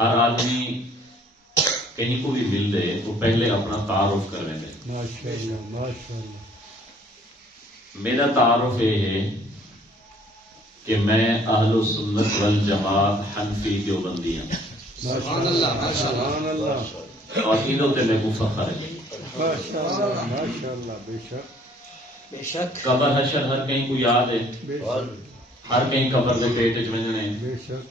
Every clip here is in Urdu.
ہر آدمی کہیں کو بھی مل دے وہ پہلے اپنا تعارف کر لیں گے. ماشاءاللہ ماشاءاللہ. میرا تعارف یہ ہے کہ میں اہل سنت والجماعت حنفی دیوبندی ہوں سبحان اللہ سبحان اللہ اور انہوں تے میں کو فخر ہے. ماشاءاللہ ماشاءاللہ. بے شک قبر حشر ہر کہیں کو یاد ہے, بے شک ہر کہیں قبر دے پیٹ وچ ونجنے. بے شک.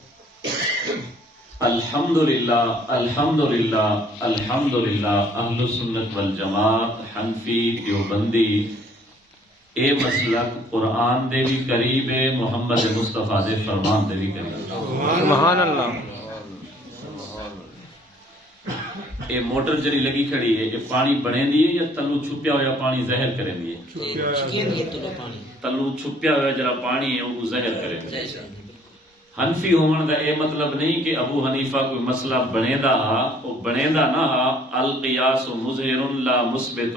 الحمدللہ الحمدللہ الحمدللہ اہل سنت والجماعت حنفی دیوبندی اے مسلک قرآن دے بھی قریب ہے, محمد مصطفیٰ دے فرمان دے بھی قریب ہے. سبحان اللہ. اے موٹر جڑی لگی کھڑی ہے یہ پانی بنے دی ہے یا تلو چھپیا ہوا پانی زہر کرے دی ہے؟ تلو چھپیا ہوا جڑا پانی ہے وہ زہر کرے دی ہے. حنفی ہون دا اے مطلب نہیں کہ ابو حنیفہ کوئی مسئلہ بنیدا ہا, وہ بنیدا نہ ہا. القیاس مظہر لا مثبت,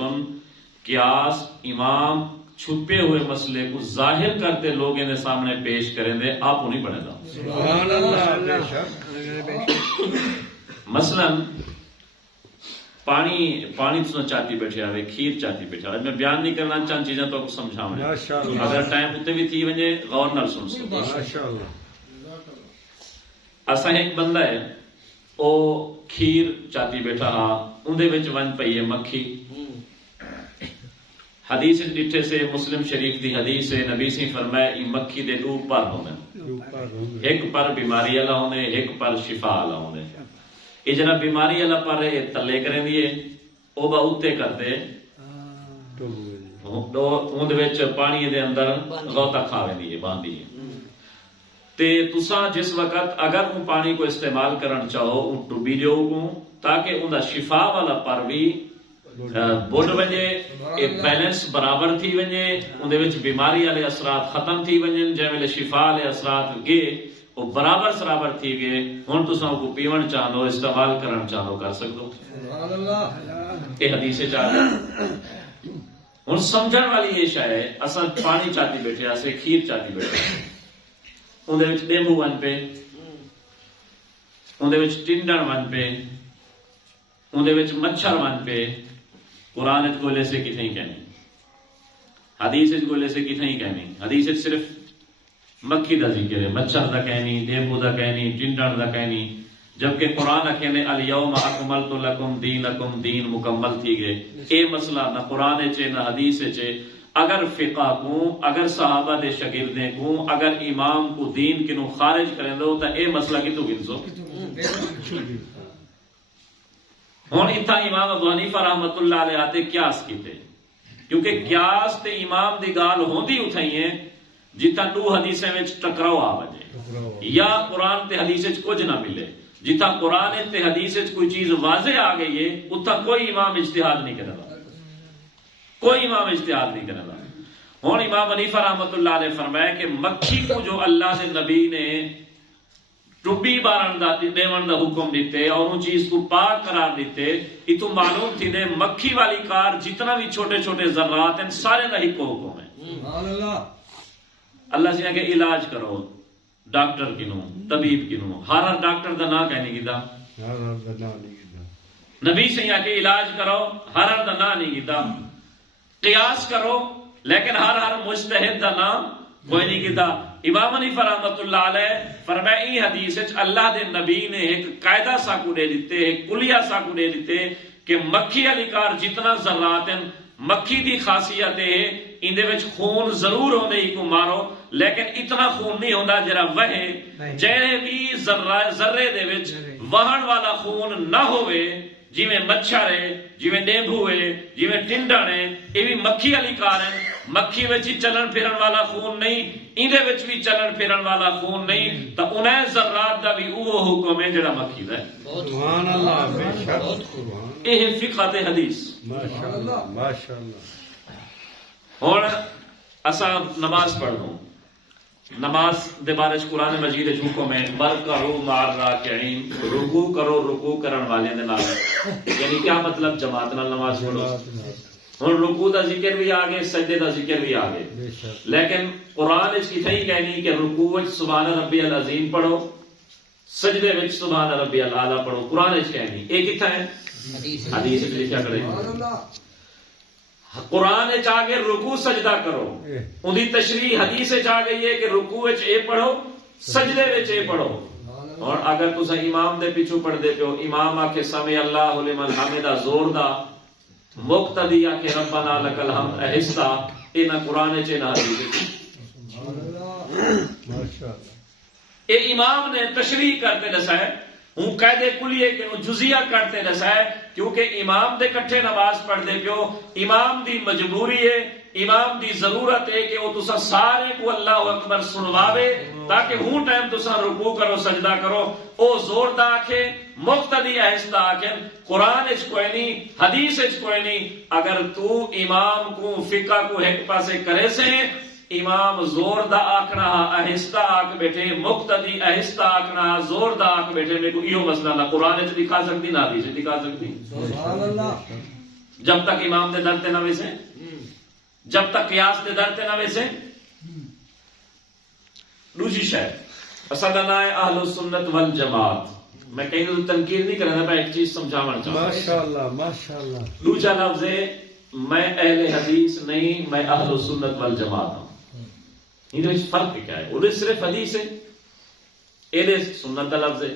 قیاس امام چھپے ہوئے مسئلے کو ظاہر کرتے لوگوں کے سامنے پیش کریں دے, آپ کو نہیں بنے دا. سبحان اللہ. بے شک. مثلا پانی تو چاہتی بیٹھے آوے, کھیر چاہتی بیٹھے آوے. میں بیان نہیں کرنا چند چیزیں تو سمجھاؤں, ماشاءاللہ اگر ٹائم اتنے بھی تھی ونجے غور نال سن سو. ماشاءاللہ. اسا ایک بندہ ہے او کھیر چاہتی بیٹھا ہا, اندے وچ ون پئی ہے مکھی. حدیث ڈٹھے سے مسلم شریف دی حدیث ہے, نبی سے فرمایا ای مکھی دے دو پر ہونے, ایک پر بیماری والا ہونے, ایک پر شفا والا ہونے. یہ جناب بیماری والا پر ہے تلے کریں دیے او با اوتے کرتے اندے وچ پانی دے اندر غوطہ کھاوے دیے باندھی ہے. تے تساں جس وقت اگر وہ پانی کو استعمال کرن چاہو وہ ڈبی دیو کو تاکہ اندہ شفا والا پر بھی بڑھ ونجے, بیلنس برابر تھی ونجے, اندے وچ بیماری والے اثرات ختم تھی ونجن, جے ویلے شفا والے اثرات گئے وہ برابر سرابر تھی گئے. ہن تساں کو پیون چاہو استعمال کرن چاہو کر سکدو. سبحان اللہ. یہ حدیث چاہ ہن سمجھن والی یہ شے ہے, اصل پانی چاہتی بیٹھے اسے کھیر چاہتی بیٹھے, اندے وچ ڈیمبو ون پہ, اندے وچ ٹنڈن ون پہ, اندے وچ مچھر ون پہ. قرآن گولے سے کتنے کہنی, حدیث گولے سے کتنے کہنی. حدیث صرف مکھی دا ذکر ہے, مچھر دا کہنی, ڈیمبو دا کہنی, ٹنڈن دا کہنی. جبکہ قرآن کہنے الیوم اکملت لکم دینکم, دین مکمل تھی گئے. اے مسئلہ نہ قرآن چے نہ حدیث چے. اگر فقہ کو, اگر صحابہ دے شاگردیں کو, اگر امام کو دین کنو خارج کریں دو تو اے مسئلہ کتو گنسو. ہون اتھا امام ابو حنیفہ رحمت اللہ علیہ آتے قیاس کیتے, کیونکہ قیاس تے امام دی گال ہوندی اتھائی ہیں جتا دو حدیثیں وچ ٹکراؤ آ وجے یا قرآن تے حدیث وچ کچھ نہ ملے. جتا قرآن تے حدیث وچ کوئی چیز واضح آ گئی ہے اتھا کوئی امام اجتہاد نہیں کرے گا, کوئی امام اجتہاد نہیں کرے گا. ہون امام حنیفہ رحمت اللہ علیہ فرمایا کہ مکھی کو جو اللہ سے نبی نے ٹبی بارن دا دیون دا حکم دیتے اور ان چیز کو پاک قرار دیتے, یہ تو معلوم تھی دے مکھی والی کار جتنا بھی چھوٹے چھوٹے ذرات ہیں سارے دا ہی کو حکم ہے. اللہ سے کہ علاج کرو, ڈاکٹر کنو, طبیب کنو, ہر ڈاکٹر دا نام کہنے کی دا, نبی سے کہ علاج کرو ہر دا نام نہیں کیتا. قیاس کرو لیکن ہر مجتہد دا نام کوئی نہیں کیتا. امام حنیفہ رحمت اللہ علیہ فرمایا ای حدیث اللہ دے نبی نے ایک قاعدہ سا کو دے دیتے, ایک کلیہ سا کو دے دیتے کہ مکھی علی کار جتنا ذرات ہیں, مکھی دی خاصیت ہے اندے وچ خون ضرور ہوندے ہی کو مارو لیکن اتنا خون نہیں ہوندا جڑا وہے. جڑے بھی ذرے دے وچ وہن والا خون نہ ہوئے, جویں مچھر ہے, جویں ڈیمبو ہے, جویں ٹنڈن ہے, یہ بھی مکھی علی کار ہے. مکھی وچ ہی چلن پھرن والا خون نہیں, ایندے وچ بھی چلن پھرن والا خون نہیں, تو انہیں ذرات دا بھی وہ حکم ہے جڑا مکھی دا ہے. سبحان اللہ. بے شک. یہ ہے فقہ تے حدیث. ماشاءاللہ ماشاءاللہ. ہن اساں نماز پڑھ لوں, نماز دے بارے قرآن مجید وچ حکم ہے برکعوا مع الراکعین, رکوع کرو رکوع کرن والے دے نال. یعنی کیا مطلب جماعت نال نماز پڑھو. ہن رکوع دا ذکر بھی آ گئے, سجدے دا ذکر بھی آ گئے, لیکن قرآن وچ کتھے ہی کہنی کہ رکوع وچ سبحان ربی العظیم پڑھو, سجدے وچ سبحان ربی الاعلی پڑھو. قرآن وچ کہیں نہیں. یہ کتنا ہے؟ حدیث وچ لکھا کرے. قرآن وچ آ کے رکوع سجدہ کرو. ان دی تشریح حدیث وچ آ گئی ہے کہ رکوع وچ اے پڑھو سجدے وچ اے پڑھو. اور اگر تسا امام دے پیچھے پڑھ دے پیو امام آکھے سمع اللہ لمن حمدہ زور دا مقتدی آکھے ربنا لک الحمد اہستہ اے نہ قرآن وچ نہ حدیث وچ. اے امام نے تشریح کرتے دسا ہے. ہوں قاعدے کلیے کہ وہ جزیہ کرتے دسا ہے کیونکہ امام دے کٹھے نماز پڑھ دے پیو. امام دی مجبوری ہے امام دی ضرورت ہے کہ وہ تسا سارے کو اللہ اکبر سنواوے تاکہ ہوں ٹائم تسا رکوع کرو سجدہ کرو. او زور دا آکھے مقتدی آہستہ آکھے. قرآن اچ کوئی نہیں حدیث اچ کوئی نہیں. اگر تو امام کو فقہ کو ایک پاسے کرے سے امام زور دا آکھنا آہستہ آکھ بیٹھے مقتدی آہستہ آکھنا زور دا آکھ بیٹھے. میرے کو یہ مسئلہ نہ قرآن اچ دکھا سکتی نہ حدیث اچ دکھا سکتی. جب تک امام دے درتے نہ ویسے جب تک قیاس دے درتے نہ ویسے. دوسری شے اصل نہ ہے اہل السنت والجماعت. میں کہیں تو تنقید نہیں کرنا میں ایک چیز سمجھانا چاہتا ہوں. ماشاءاللہ ماشاءاللہ. دوسرا لفظ ہے میں اہل حدیث نہیں میں اہل السنت والجماعت ہوں. یہ فرق کیا ہے؟ وہ صرف حدیث ہے یہ سنت کا لفظ ہے.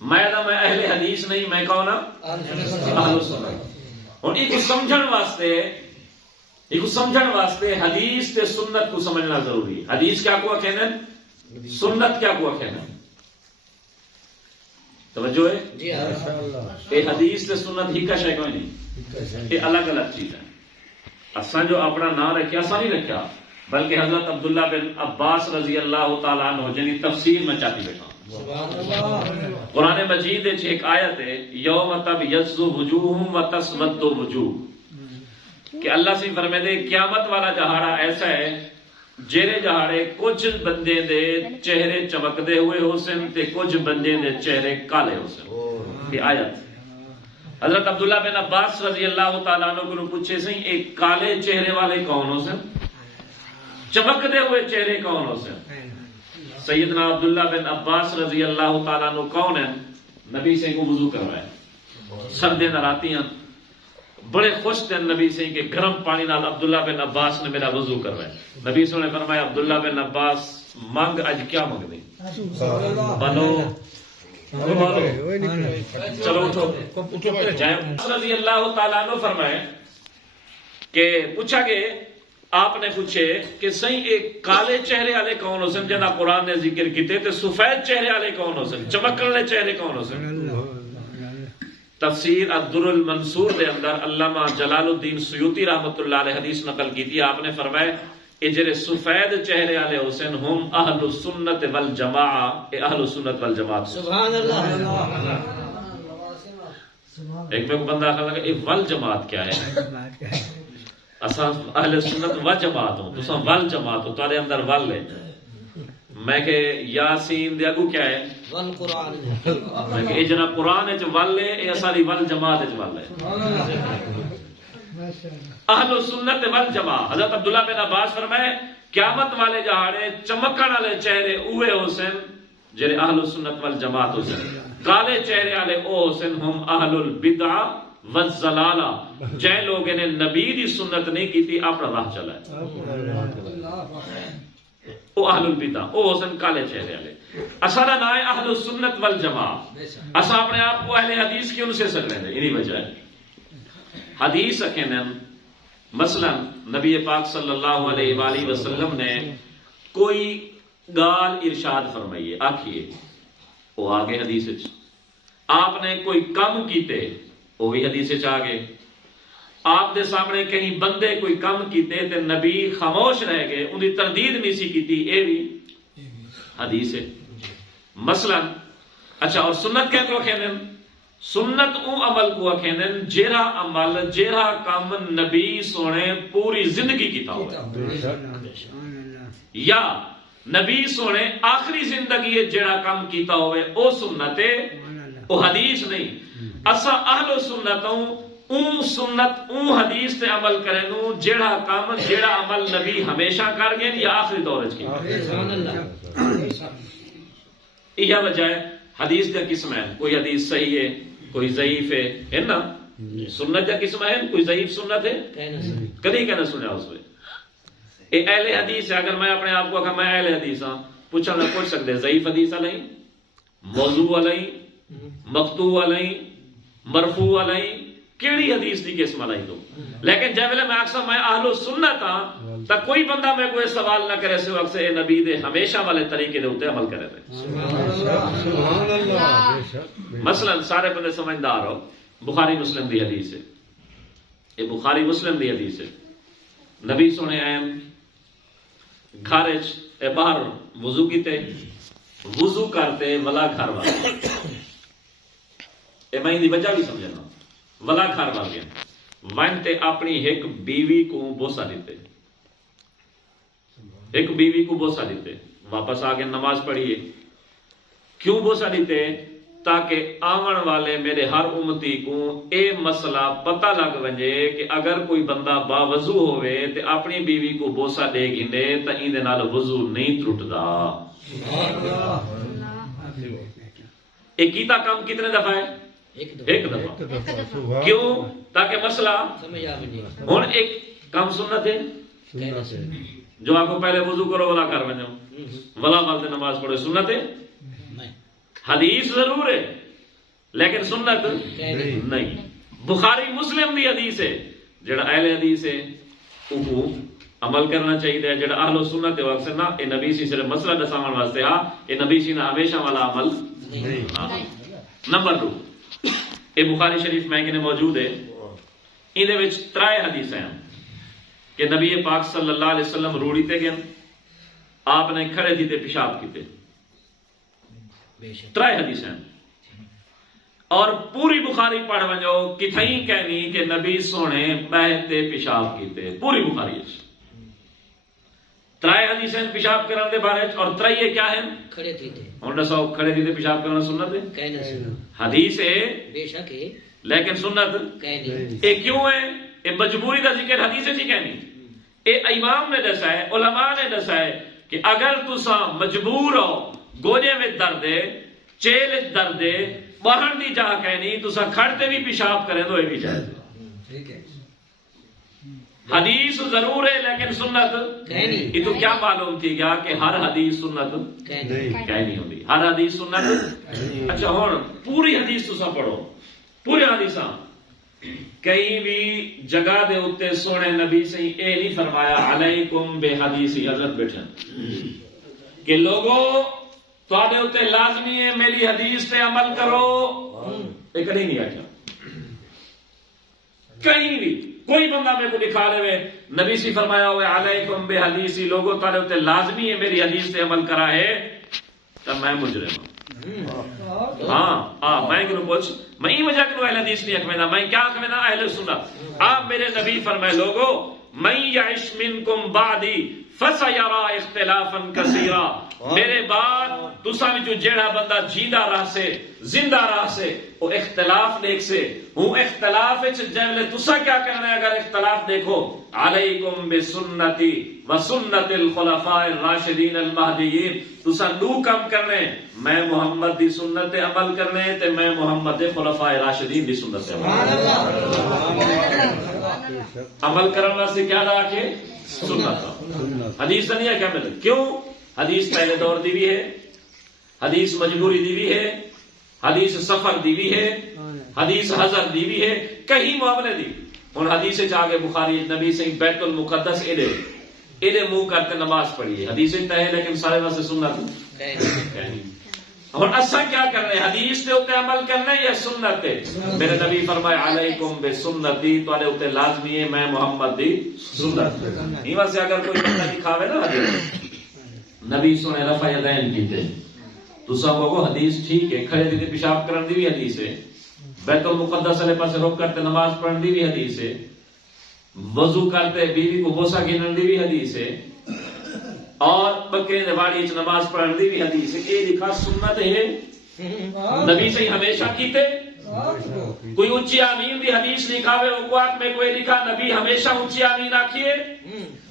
میں اہل حدیث نہیں میں کون ہوں اہل السنت. اور یہ کو سمجھن واسطے حدیث تے سنت کو سمجھنا ضروری ہے. حدیث کیا کو کہنا سنت کیا کو کہنا. توجہ ہے یہ حدیث تے سنت ہی کا شے کوئی نہیں. یہ الگ الگ چیز ہے. اساں جو اپنا نام رکھیا اساں نہیں رکھیا بلکہ حضرت عبداللہ بن عباس رضی اللہ تعالیٰ عنہ جنی تفسیر میں چاہتی بیٹھا. قرآن مجید ایک آیت ہے یوم تبیض وجوہ وتسود وجوہ کہ اللہ سے فرمائے دے قیامت والا جہاڑا ایسا ہے جیرے جہاڑے کچھ بندے دے چہرے چمکدے ہوئے ہو سن تے کچھ بندے دے چہرے کالے ہو سن. یہ آیت حضرت عبداللہ بن عباس رضی اللہ تعالیٰ عنہ کو پوچھے سیں ایک کالے چہرے والے کون ہو سن چمکدے ہوئے چہرے کون ہو سن. سیدنا عبداللہ بن عباس رضی اللہ تعالیٰ عنہ کون ہیں؟ نبی سے کو وضو کروائے سردیں نراتی ہیں بڑے خوش تھے نبی سے کہ گرم پانی نال عبداللہ بن عباس نے میرا وضو کروائے. نبی سے نے فرمایا عبداللہ بن عباس مانگ اج کیا مانگ دی بنو چلو اٹھو رضی اللہ تعالیٰ عنہ فرمائے کہ پوچھا کہ آپ نے پوچھے کہ صحیح ایک کالے چہرے والے کون ہو سن جنہ قرآن نے ذکر کیتے تے سفید چہرے والے کون ہو سن چمکن والے چہرے کون ہو سن. تفسیر الدر المنصور دے اندر علامہ جلال الدین سیوطی رحمۃ اللہ علیہ حدیث نقل کی تھی. آپ نے فرمایا کہ جڑے سفید چہرے والے حسین ہم اہل السنت والجماعہ اے اہل السنت والجماعت. سبحان اللہ. ایک میں کو بندہ کہا کہ یہ والجماعت کیا ہے؟ اساں اہل سنت و جماعت ہوں تساں ول جماعت ہو تارے اندر ول ہے. میں کہ یاسین دے اگو کیا ہے ول قرآن میں کہ یہ جناب قرآن وچ ول ہے یہ ساری ول جماعت وچ ول ہے. اہل سنت والجماعت. حضرت عبداللہ بن عباس فرمائے قیامت والے جہاڑے چمکن والے چہرے اوے حسین جڑے اہل سنت والجماعت حسین. کالے چہرے والے او حسین ہم اہل البدع والضلالہ جن لوگوں نے نبی دی سنت نہیں کی تھی اپنا راہ چلا ہے او اہل البدع او حسین کالے چہرے والے. اصل نہ ہے اہل السنت والجماعت. اسا اپنے آپ کو اہل حدیث کیوں سے سکتے ہیں انہی وجہ ہے. حدیث کہنے مثلا نبی پاک صلی اللہ علیہ وآلہ وسلم نے کوئی گال ارشاد فرمائیے آکھیے وہ آگے حدیث آپ نے کوئی کم کیتے وہ بھی حدیث آگے آپ دے سامنے کہیں بندے کوئی کم کیتے تے نبی خاموش رہ گئے ان کی تردید نہیں سی کیتی اے بھی حدیث ہے. مثلا اچھا اور سنت کیا کو کہنے سنت او عمل کو کہنے جیرا عمل جیرا کام نبی سونے پوری زندگی کیتا ہوا یا نبی سونے آخری زندگی جیڑا کام کیتا ہوئے او سنت ہے او حدیث نہیں. اسا اہل سنتوں اون سنت اون حدیث تے عمل کرنو جیڑا کام جیڑا عمل نبی ہمیشہ کر گئے یا آخری دور وچ کیتا. یہ وجہ ہے حدیث دیا قسم ہے، کوئی حدیث صحیح ہے کوئی ضعیف ہے نا. سنت دیا قسم ہے، کوئی ضعیف سنت ہے کدی کہنا سنیا اس میں. اے اہل حدیث ہے. اگر میں اپنے آپ کو میں اہل حدیث ہاں، پوچھا نہ پوچھ سکتے ضعیف حدیث علیہ، موضوع علیہ، مقطوع علیہ، مرفوع علیہ، کیڑی حدیث دی قسم علیہ تو. لیکن جب میں اکثر میں اہل سنت ہاں تو کوئی بندہ میں کوئی سوال نہ کرے سے وقت اے نبی دے ہمیشہ والے طریقے دے اوتے عمل کرے. سبحان اللہ. بے شک. مثلا سارے بندے سمجھدار ہو، بخاری مسلم دی حدیث ہے، یہ بخاری مسلم دی حدیث ہے. نبی سونے اہم گھر اے باہر وضو کیتے، وضو کرتے ولا گھر والے، اے میں دی وجہ بھی سمجھنا. ولا گھر والے وانتے اپنی ایک بیوی کو بوسا دیتے، ایک بیوی کو بوسا دیتے، واپس آ کے نماز پڑھیے. کیوں بوسا دیتے؟ تاکہ آمن والے میرے ہر امتی کو اے مسئلہ پتہ لگ ونجے کہ اگر کوئی بندہ باوضو ہوئے تے اپنی بیوی کو بوسا دے گھنے تا ایندے نال وضو نہیں ٹرٹدا. ایک کیتا کام کتنے دفعہ ہے؟ ایک دفعہ. کیوں؟ تاکہ مسئلہ ہن ایک کام سنت ہے جو آپ کو پہلے وضو کرو ولا کر ونجو ولا والتے نماز پڑھو، سنت ہے. حدیث ضرور ہے لیکن سنت نہیں. بخاری مسلم دی حدیث ہے. جڑا اہل حدیث ہے وہ عمل کرنا چاہیے، جڑا اہل سنت ہے وہ اکثر نہ اے نبی سی صرف مسئلہ دساون واسطے ہاں، اے نبی سی نہ ہمیشہ والا عمل نہیں. نمبر 2 اے بخاری شریف میں کنے موجود ہے. ان دے وچ 3 حدیث ہیں کہ نبی پاک صلی اللہ علیہ وسلم روڑی تے گئے، آپ نے کھڑے تھی تے پیشاب کیتے. 3 حدیث ہیں اور پوری بخاری پڑھ ونجو کتھیں کہنی کہ نبی سونے بیٹھتے پیشاب کیتے. پوری بخاری 3 حدیث ہیں پیشاب کرنے دے بارے اور 3 کیا ہیں؟ کھڑے تھے. ہن دسو کھڑے تھی تے پیشاب کرنا سنت ہے؟ کہنا سنو حدیث ہے بے شک ہے لیکن سنت کہنی. اے کیوں ہے؟ اے مجبوری کا ذکر حدیث ہے کہنی. اے امام نے دسا ہے، علماء نے دسا ہے کہ اگر تسا مجبور ہو، گوجے میں درد ہے، چیل درد ہے، بہن دی جا کہنی تسا کھڑتے بھی پیشاب کریں تو یہ بھی جائز ہے. حدیث ضرور ہے لیکن سنت کہنی. یہ تو کیا معلوم تھی گیا کہ ہر حدیث سنت کہنی ہوتی، ہر حدیث سنت. اچھا ہن پوری حدیث تسا پڑھو، پوری حدیثاں کہیں بھی جگہ دے اتے سونے نبی سے اے نہیں فرمایا علیکم بے حدیثی. حضرت بیٹھن کہ لوگوں تواڈے اتے لازمی ہے میری حدیث تے عمل کرو. ایک نہیں نہیں آیا کہیں بھی کوئی بندہ میں کو دکھا لے نبی سی فرمایا ہوئے علیکم بے حدیثی، لوگوں تواڈے اتے لازمی ہے میری حدیث تے عمل کرا ہے تو میں مجرم ہوں. ہاں میں کیوں پوچھ میں ہی وجہ کیوں اہل حدیث نہیں اکھوینا، میں کیا اکھوینا اہل سنت. آپ میرے نبی فرمائے لوگو من یعش منکم بعدی فسیرا اختلافا کثیرا، میرے بعد تساں وچوں جیڑا بندہ جیندہ رہ سے زندہ رہ سے وہ اختلاف دیکھ سے. ہوں اختلاف وچ جے تساں کیا کرنا ہے اگر اختلاف دیکھو علیکم بسنتی وسنت الخلفاء الراشدین المہدیین، تساں دو کام کرنے، میں محمد دی سنت تے عمل کرنے تے میں محمد دے خلفاء راشدین دی سنت تے عمل کرنا سے کیا رہا کہ سنت. حدیث نہیں ہے کیا ملے. کیوں؟ حدیث پہلے دور دی بھی ہے، حدیث مجبوری دی بھی ہے، حدیث سفر دی بھی ہے، حدیث حضر دی بھی ہے، کہیں معاملے دی. اور حدیث چاہے بخاری نبی سے بیت المقدس ایدے منہ کرتے نماز پڑھیے، حدیث تے ہے لیکن سارے واسطے سنت کہیں. اور اسا کیا کرنے حدیث تے اوتے عمل کرنا یا سنت تے؟ میرے نبی فرمائے علیکم بسنتی، تواڈے اوتے لازمی ہے میں محمد دی سنت. نہیں واسطے اگر کوئی بندہ دکھاوے نا حدیث نبی سنے رفع یدین کیتے تساں کو حدیث ٹھیک ہے، کھڑے دی پیشاب کرن دی بھی حدیث ہے، بیت المقدس والے پاسے رک کرتے نماز پڑھن دی بھی حدیث ہے، وضو کرتے بیوی کو بوسا گھنن دی بھی حدیث ہے، اور بکرے دیواڑی وچ نماز پڑھن دی بھی حدیث ہے. اے لکھا سنت ہے نبی سے ہمیشہ کیتے. کوئی اونچی آمین دی حدیث لکھاوے اوقات میں کوئی لکھا نبی ہمیشہ اونچی آمین آکھیے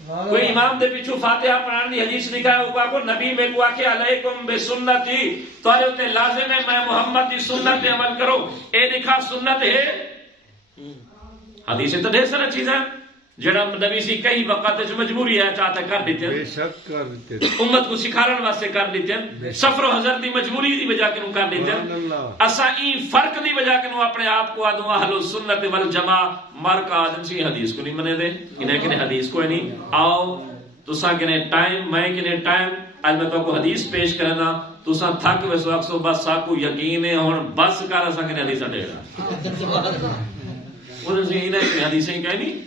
کوئی امام دے پیچھو فاتحہ پڑھان دی حدیث لکھا ہے کو نبی میں کو کہ علیکم بسنتی تواڈے تے لازم ہے میں محمد دی سنت پہ عمل کرو. اے لکھا سنت ہے حدیث تو ڈھیر سارا چیز ہے جڑا نبی سی کئی وقت جو مجبوری ہے چاہتا کر دیتے بے شک کر دیتے امت کو سکھارن واسطے کر دیتے سفر و حضر دی مجبوری دی وجہ کنو کر دیتے اسا این فرق دی وجہ کنو اپنے آپ کو آدھو اہل سنت والجماع مر کا آدم سی حدیث کو نہیں منے دے انہیں کنے حدیث کو نہیں آؤ تسا کنے ٹائم میں کنے ٹائم آج میں تو کو حدیث پیش کرنا تسا تھک ویسو اکسو بس ساکو یقین ہے اور بس کارا سا کنے حدیث اٹھے گا وہ سے انہیں کنے حدیثیں کہیں نہیں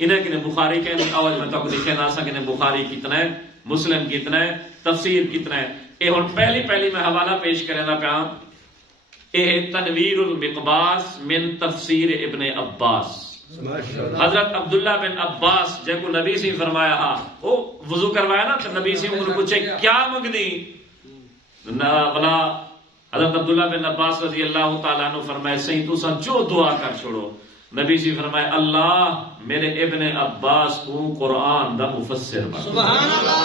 انہیں کنے بخاری کہنے آواز میں تو کو دیکھے ناسا کنے بخاری کتنا ہے مسلم کتنا ہے تفسیر کتنا ہے اے ہون پہلی میں حوالہ پیش کرنا پہاں اے تنویر المقباس من تفسیر ابن عباس حضرت عبداللہ بن عباس جے کو نبی سے فرمایا ہاں وہ وضو کروایا نا تو نبی سے انہوں پوچھے کیا مگنی بلا حضرت عبداللہ بن عباس رضی اللہ تعالیٰ عنہ فرمائے سہی تو سن جو دعا کر چھوڑو نبی سی فرمائے اللہ میرے ابن عباس کو قرآن دا مفسر بنا سبحان اللہ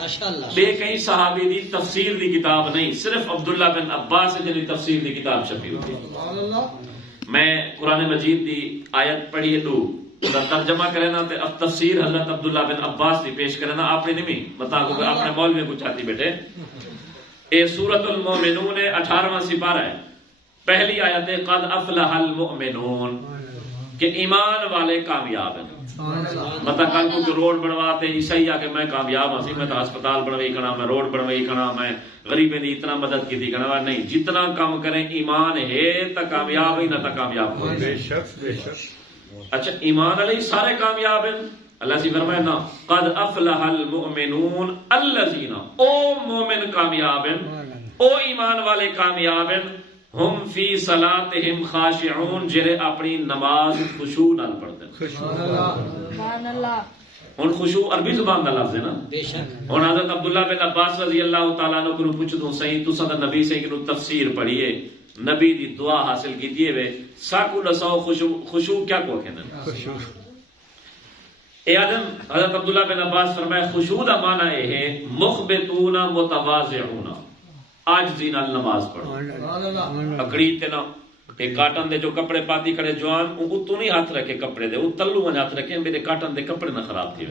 ماشاءاللہ. بے کہیں صحابی دی تفسیر دی کتاب نہیں صرف عبداللہ بن عباس جنی تفسیر دی کتاب چھپی ہوتی ہے. میں قرآن مجید دی آیت پڑھی ہے دو ترجمہ کرنا تے اب تفسیر حضرت عبداللہ بن عباس دی پیش کرنا آپ نے نہیں بتا کو اپنے مول میں کچھ آتی بیٹھے. اے سورۃ المومنون 18واں سپارہ ہے پہلی آیت ہے قد افلح المؤمنون کہ ایمان والے کامیاب ہیں. بتا کل کو روڈ بنواتے عیسائی آ کے میں کامیاب ہوں میں تو ہسپتال بنوائی کھڑا میں روڈ بنوائی کھڑا میں غریبیں دی اتنا مدد کی تھی کھڑا نہیں جتنا کام کریں ایمان ہے تا کامیاب ہی نہ تا کامیاب ہو. بے شک بے شک. اچھا ایمان علیہ سارے کامیاب ہیں. اللہ سی فرمائے نا قد افلح المؤمنون الذین او مومن کامیاب ہیں او ایمان والے کامیاب ہیں ہم فی صلاتہم خاشعون جرے اپنی نماز خشوع نال پڑھتے ہیں. سبحان اللہ. ان خشوع عربی زبان کا لفظ ہے نا. بے شک. اور حضرت عبداللہ بن عباس رضی اللہ تعالیٰ عنہ کو پوچھ دوں صحیح تو سن نبی سے کہ تفسیر پڑھیے نبی دی دعا حاصل کیجئے وے ساکو لسو خشوع کیا کو کہنا اے آدم حضرت عبداللہ بن عباس فرمائے خشوع دا معنی اے ہے مخبتون متواضعون عاجزی نال نماز پڑھو اکڑی تے نہ ایک کاٹن دے جو کپڑے پاتی کھڑے جوان او تو نہیں ہاتھ رکھے کپڑے دے او تلو ون ہاتھ رکھے میرے کاٹن دے کپڑے نہ خراب تھی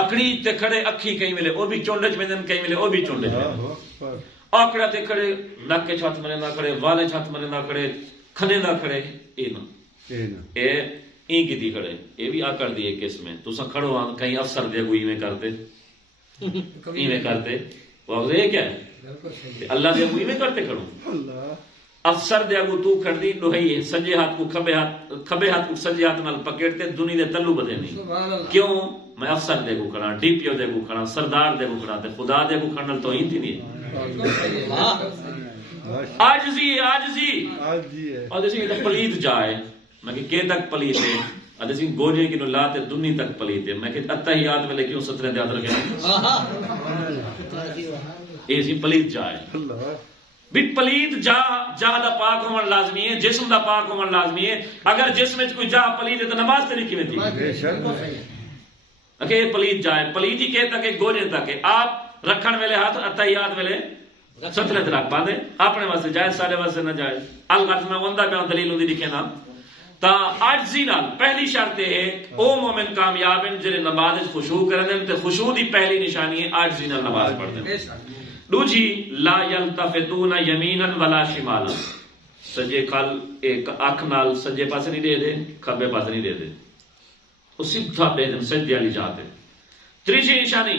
اکڑی تے کھڑے اکھی کہیں ملے او بھی چونڈے وچ کہیں ملے او بھی چونڈے آکڑا تے کھڑے نک کے چھت منے نہ کھڑے والے چھت منے نہ کھڑے کھنے نہ کھڑے اے نہ اے این کی دی کھڑے اے بھی آکڑ دی ایک قسم میں تساں کھڑو کہیں افسر دے کوئی میں کرتے ایویں کرتے وہ یہ کیا ہے اللہ دے کوئی میں کرتے کھڑو افسر دے اگو تو کھڑ دی لوہی سجے ہاتھ کو کھبے ہاتھ کو سجے ہاتھ نال پکڑتے دنیا دے تلو بدے نہیں کیوں میں افسر دے کو کھڑا ڈی پی او دے کو کھڑا سردار دے کو کھڑا تے خدا دے کو کھڑا تو ہی تھی نہیں عاجزی ہے اور جیسے کہ پلید جائے میں کہ تک پلید ہے اور جیسے گوجے کی نلا تے دنیا تک پلید ہے میں کہ اتحیات میں لے کیوں سترے دے یاد رکھے ایسی پلید جائے بھی پلید جا دا پاک ہونا لازمی ہے جسم دا پاک ہونا لازمی ہے اگر جسم میں کوئی جا پلید ہے تو نماز طریقے میں تھی اگر پلید جائے پلید ہی کہتا کہ گوجے تک ہے آپ رکھن ویلے ہاتھ اتحیات ویلے سترے رکھ پا دے اپنے واسطے جائز سارے واسطے نہ جائز الغرض میں وندہ پہ دلیل ہوندی لکھے نا تا عاجزی نال پہلی شرط ہے او مومن کامیاب ہیں جنہیں نماز خشوع کرنے تے خشوع دی پہلی نشانی ہے عاجزی نال نماز پڑھنے دوجی لا یلتفتون یمینا ولا شمالا سجے کھال ایک اکھ نال سجے پاس نہیں دے دے کھبے پاس نہیں دے دے وہ سیدھا دے دے سجدے والی جاتے. تیسری نشانی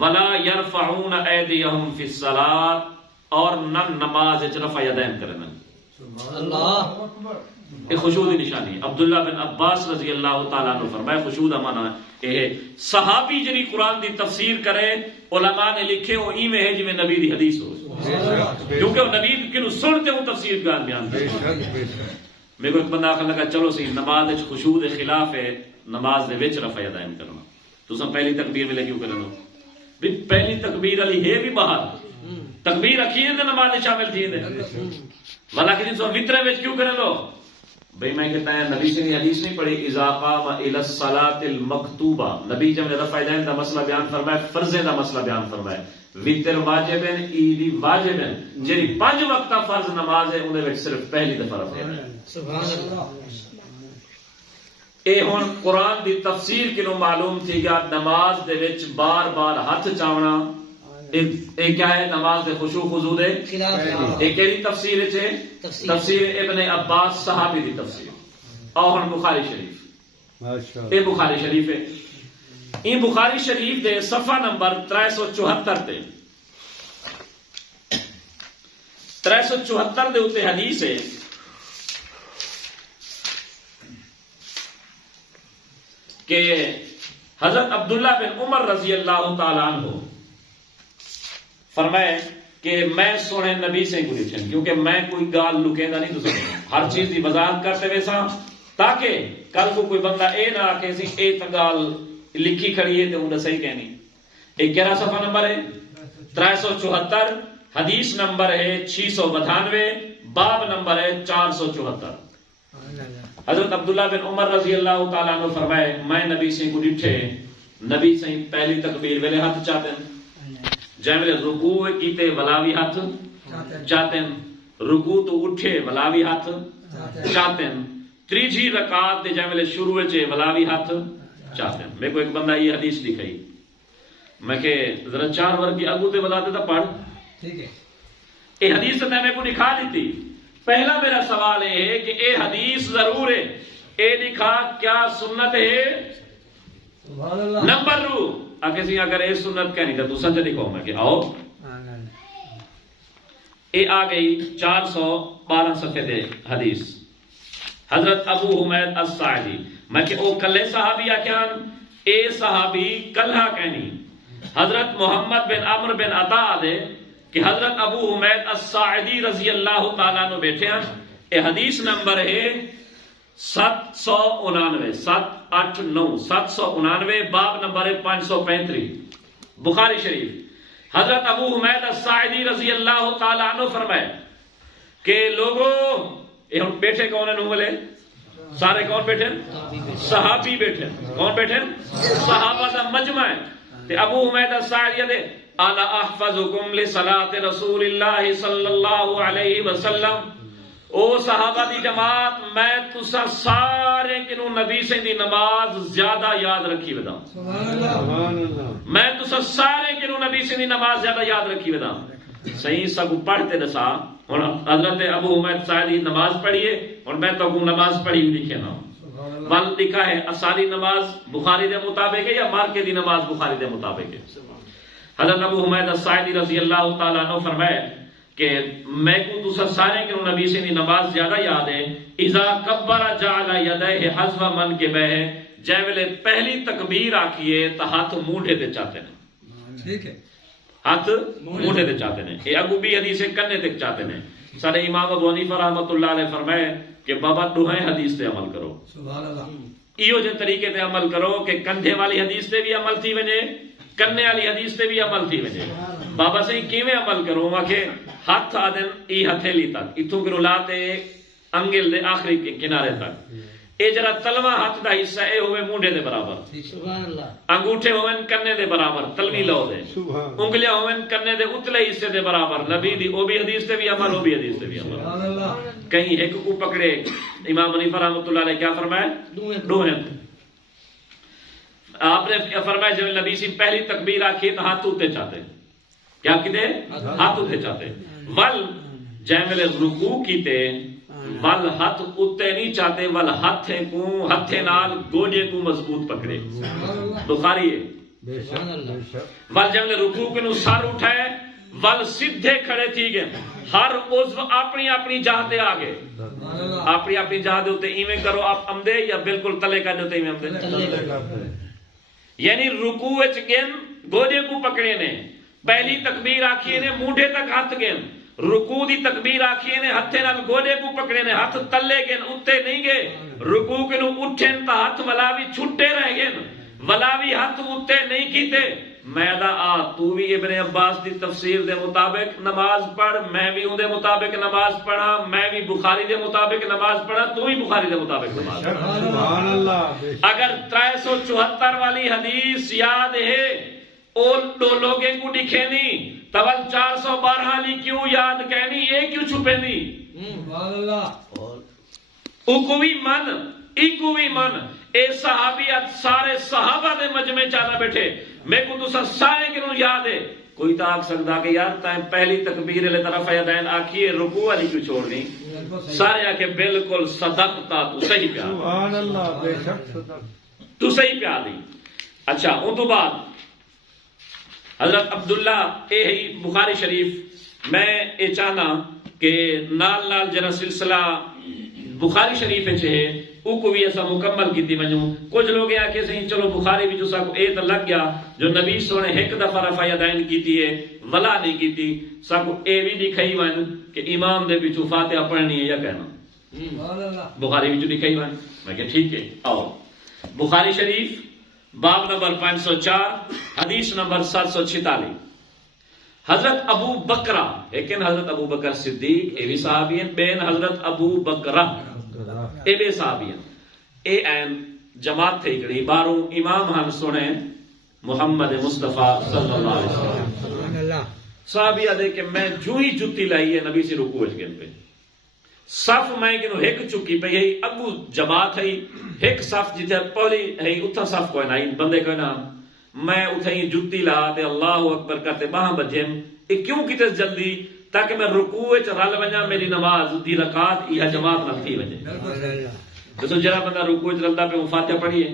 ولا یرفعون ایدیہم فی الصلاۃ اور نہ نماز وچ رفع یدین کرنا. اللہ یہ خشوع دی نشانی ہے. عبداللہ بن عباس رضی اللہ تعالیٰ عنہ فرمائے خشوع دا معنی ہے صحابی جنی قرآن دی تفسیر کرے علماء نے لکھے وہ ایویں ہے جویں نبی دی حدیث ہو کیونکہ وہ نبی کنو سنتے ہوں تفسیر بیان میرے کو ایک بندہ آخر لگا چلو سی نماز وچ خشوع دے خلاف ہے نماز دے وچ رفع یدین کرنا. تساں پہلی تکبیر ویلے کیوں کرنا بھی پہلی تکبیر علی ہے بھی باہر تکبیر رکھی ہے نماز شامل تھی ہے والا کہ تساں وترے وچ کیوں کرن لو بھئی میں کہتا ہے نبی سے حدیث نہیں پڑھی اذا قام الى الصلاة المکتوبہ، نبی جب نے رفع دین دا مسئلہ بیان فرمایا، فرض دا مسئلہ بیان فرمایا، وتر واجبن عیدی واجبن، جی 5 وقتہ فرض نماز ہے انہوں نے صرف پہلی دفعہ رفع دین۔ سبحان اللہ۔ اے ہن قرآن دی تفسیر کنوں معلوم تھی گا نماز دے وچ بار بار ہاتھ چاونا اے کیا ہے؟ نماز دے خشوع خضوع دے خلاف۔ اے کیڑی تفسیر ہے؟ تفسیر ابن عباس صحابی دی تفسیر۔ اور بخاری شریف، ماشاءاللہ اے بخاری شریف ہے، این بخاری شریف دے صفحہ نمبر 374 تے 374 دے اوتے حدیث ہے کہ حضرت عبداللہ بن عمر رضی اللہ تعالیٰ عنہ فرمائے کہ میں سونے نبی سے کوئی اٹھن، کیونکہ میں کوئی گال لکے دا نہیں تو سکتا، ہر چیز دی وضاحت کرتے ویسا تاکہ کل کو کوئی بندہ اے نہ آکے سی اے تگال لکھی کھڑی ہے تو انہیں صحیح کہنی۔ ایک 11 صفحہ نمبر ہے 374، حدیث نمبر ہے 692، باب نمبر ہے 474۔ حضرت عبداللہ بن عمر رضی اللہ تعالیٰ عنہ فرمائے میں نبی سے کو ڈٹھے، نبی سے پہلی تکبیر ویلے ہاتھ چاہتے ہیں، جائے ویلے رکوع کیتے ولاوی ہاتھ چاہتے ہیں، رکوع تو اٹھے ولاوی ہاتھ چاہتے ہیں، تریجی رکعت دے جائے ویلے شروع چے ولاوی ہاتھ چاہتے ہیں۔ میں کو ایک بندہ یہ حدیث دکھائی، میں کہ ذرا 4 ور کی اگو تے بلا دیتا پڑھ، ٹھیک ہے، اے حدیث نے میں کو دکھا دیتی۔ پہلا میرا سوال ہے کہ اے حدیث ضرور ہے، اے دکھا کیا سنت ہے؟ سبحان اللہ۔ نمبر 2 اگر سی اگر اے سنت کہنی تو سچ دکھاؤ میں کہ آؤ اے آ گئی 412 صفحے دے حدیث، حضرت ابو حمید الساعدی، میں کہ او کلے صحابی آکیان، اے صحابی کلہا کہنی، حضرت محمد بن عمر بن عطا دے کہ حضرت ابو حمید الساعدی رضی اللہ تعالیٰ عنہ بیٹھے ہیں، اے حدیث نمبر ہے 799 789 799، باب نمبر ہے 535، بخاری شریف۔ حضرت ابو حمید الساعدی رضی اللہ تعالیٰ عنہ فرمائے کہ لوگوں یہ ہم بیٹھے کون ہیں نوملے سارے کون بیٹھے؟ صحابی بیٹھے۔ کون بیٹھے؟ صحابہ دا مجمع ہے۔ تے ابو حمید الساعدی دے الا احفظکم لصلاۃ رسول اللہ صلی اللہ علیہ وسلم، او صحابہ دی جماعت میں تسا سارے کنو نبی سے دی نماز زیادہ یاد رکھی ودا، سبحان اللہ۔ سبحان اللہ میں تسا سارے کنو نبی سے دی نماز زیادہ یاد رکھی ودا۔ صحیح سب پڑھتے دسا اور حضرت ابو حمید ساعدی نماز پڑھیے اور میں تو کو نماز پڑھی ہوئی لکھے نا ول لکھا ہے اساری نماز بخاری دے مطابق ہے یا مارکے دی نماز بخاری دے مطابق ہے۔ حضرت ابو حمید الساعدی رضی اللہ تعالیٰ عنہ فرمائے کہ میں کو تو سارے کے نبی سے دی نماز زیادہ یاد ہے، اذا کبر جعل یدیہ حذو منکبہ، جے ویلے پہلی تکبیر آکھیے تو ہاتھ مونڈے تے چاہتے ہیں، ٹھیک ہے، ہاتھ مونڈے تے چاہتے ہیں۔ یہ اگو بھی حدیث کنے تک چاہتے ہیں۔ سارے امام ابو حنیفہ رحمۃ اللہ علیہ فرمائے کہ بابا دوہیں حدیث تے عمل کرو، سبحان اللہ۔ ایو جے طریقے تے عمل کرو کہ کندھے والی حدیث تے بھی عمل تھی ونے، کنے والی حدیث تے بھی عمل تھی ونے۔ بابا صحیح کیویں عمل کرو کہ ہاتھ آدن ای ہتھیلی تک اتھوں کے لاتے انگل دے آخری کے کنارے تک، اے جرا تلواں ہاتھ دا حصہ اے ہوئے مونڈے دے برابر، سبحان اللہ۔ انگوٹھے ہوئن کنے دے برابر تلوی لو دے، انگلیاں ہوئن کنے دے اتلے حصے دے برابر، نبی دی او بھی حدیث تے بھی عمل، او بھی حدیث تے بھی عمل۔ سبحان اللہ۔ کہیں ایک کو پکڑے، امام حنیفہ رحمۃ اللہ علیہ کیا فرمائے؟ دوہیں۔ آپ نے فرمایا جب نبی سے پہلی تکبیر آکھی تو ہاتھ اٹھے چاہتے، کیا کیتے؟ ہاتھ اٹھے چاہتے، ول جے ویلے رکوع کیتے ول ہاتھ اتے نہیں چاہتے، ول ہتھے نال گوڈے کو مضبوط پکڑے، بخاری ہے۔ بے شک بے شک ول جب رکوع کے نو سر اٹھائے ول سیدھے کھڑے تھی گئے، ہر عضو اپنی اپنی جہہ تے آ گئے، اپنی اپنی جہہ دے تے ایویں کرو آپ امدے یا بالکل تلے کر دے ایویں امدے، یعنی رکوع وچ گن گوڈے کو پکڑے نے، پہلی تکبیر آکھیے نے مونڈے تک ہاتھ گن، رکوع دی تکبیر آکھیے نے ہتھے نال گوڈے کو پکڑے نے، ہاتھ تلے گن اتے نہیں گئے، رکوع کے نو اٹھن تا ہاتھ ولاوی چھٹے رہ گئے، ولاوی ہاتھ اتے نہیں کیتے، میں دا آ تو بھی ابن عباس دی تفسیر دے مطابق نماز پڑھ، میں بھی اون دے مطابق نماز پڑھا، میں بھی بخاری دے مطابق نماز پڑھا، تو بھی بخاری دے مطابق نماز پڑھا۔ سبحان اللہ۔ اگر 374 والی حدیث یاد ہے اور دو لوگیں کو دکھے نہیں تول 412 والی کیوں یاد کہنی، یہ کیوں چھپے نہیں؟ سبحان اللہ۔ اکوی من ایکوی من اے صحابیت سارے صحابہ دے مجمع چانا بیٹھے، میں کو تو سارے کنوں یاد ہے، کوئی تا آکھ سکتا کہ یار تائیں پہلی تکبیر علی طرف یدین آکھیے رکوع والی کیوں چھوڑ نہیں؟ سارے آکھے بالکل صدقتا، تو صحیح پیا دی، سبحان اللہ، بے شک صدق۔ تو صحیح پیا دی۔ اچھا ان تو بعد حضرت عبداللہ اے ہی بخاری شریف، میں اے چاہنا کہ نال نال جنا سلسلہ بخاری شریف ہے او کو بھی ایسا مکمل کیتی ونجوں۔ کچھ لوگ آ کے صحیح چلو بخاری بھی جو سا کو اے تے لگ گیا جو نبی سونے ایک دفعہ رفع یدین کیتی ہے ولا نہیں کیتی، سا کو اے بھی دکھائی ون کہ امام دے وچوں فاتحہ پڑھنی ہے یا کہنا، سبحان اللہ۔ بخاری وچوں دکھائی ون، میں کہ ٹھیک ہے آؤ بخاری شریف باب نمبر 504 حدیث نمبر 746۔ حضرت ابو بکرہ، لیکن حضرت ابو بکر صدیق اے بھی صحابی ہیں، بین حضرت ابو بکرہ اے بے صحابی ہیں، اے این جماعت تھے اکڑی باروں امام ہم سنے محمد مصطفیٰ صلی اللہ علیہ وسلم۔ سبحان اللہ۔ صحابی آدھے کہ میں جو ہی جتی لائی ہے نبی سے رکوع اچ گئن پہ، صف میں کنو ایک چکی پہ یہی اگو جماعت ہے، ایک صف جتے پہلی ہے اتھا صف کوئی نہ بندے کوئی نہ، میں اتھائی جتی لا تے اللہ اکبر کرتے باہاں بجیم، یہ کیوں کیتے جلدی تاکہ میں رکوع وچ رل ونجا، میری نماز دی رکعت یا جماعت نہ تھی ونجے۔ تو جڑا بندہ رکوع وچ رلدا پہ وہ فاتحہ پڑھی ہے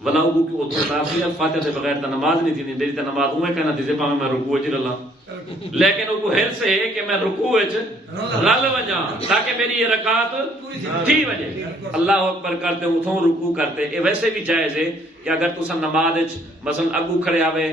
ولا او کو اتھے تافی فاتحہ سے بغیر تا نماز نہیں تھی، میری تا نماز اوے کہنا تھی پاویں میں رکوع وچ رلا، لیکن او کو حرص ہے کہ میں رکوع وچ رل ونجا تاکہ میری یہ رکعت تھی ونجے۔ اللہ اکبر کرتے اتھوں رکوع کرتے، اے ویسے بھی جائز ہے کہ اگر تساں نماز وچ مثلا اگو کھڑے آوے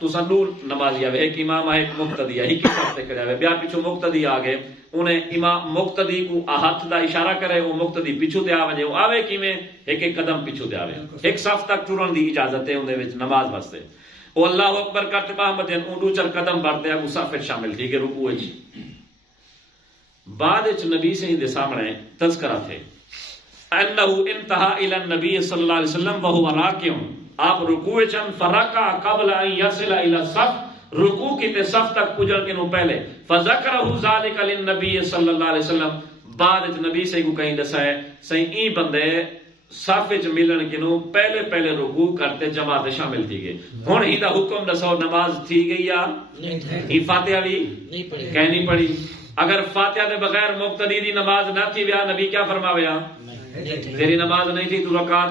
تساں دور نمازی آوے، ایک امام ہے ایک مقتدی ہے، ایک صف تے کھڑے آوے، بیا پیچھے مقتدی آ گئے، انہیں امام مقتدی کو ہاتھ دا اشارہ کرے، وہ مقتدی پیچھے تے آوے، وہ آوے کیویں ایک ایک قدم پیچھے تے آوے، ایک صف تک ٹرن دی اجازت ہے اون دے وچ نماز واسطے۔ وہ اللہ اکبر کرتے محمد اون دو چار قدم بڑھتے ہیں وہ صف وچ شامل تھی کہ رکوع وچ بعد وچ نبی سے دے سامنے تذکرہ تھے انہ انتہا الی النبی صلی اللہ علیہ وسلم وہو راکع، آپ رکوع چن فرکع قبل ان یصل الی الصف، رکوع کی تے صف تک پجن کے نو پہلے، فذکرہ ذالک للنبی صلی اللہ علیہ وسلم، بعد نبی سے کو کہیں دسا ہے صحیح ای بندے صف وچ ملن کے نو پہلے پہلے رکوع کرتے جماعت شامل تھی گئے۔ ہن ہی دا حکم دسو نماز تھی گئی یا نہیں؟ فاتحہ بھی کہنی پڑی، اگر فاتحہ دے بغیر مقتدی دی نماز نہ تھی ویا نبی کیا فرماویا؟ تیری نماز نہیں تھی، تو رکعت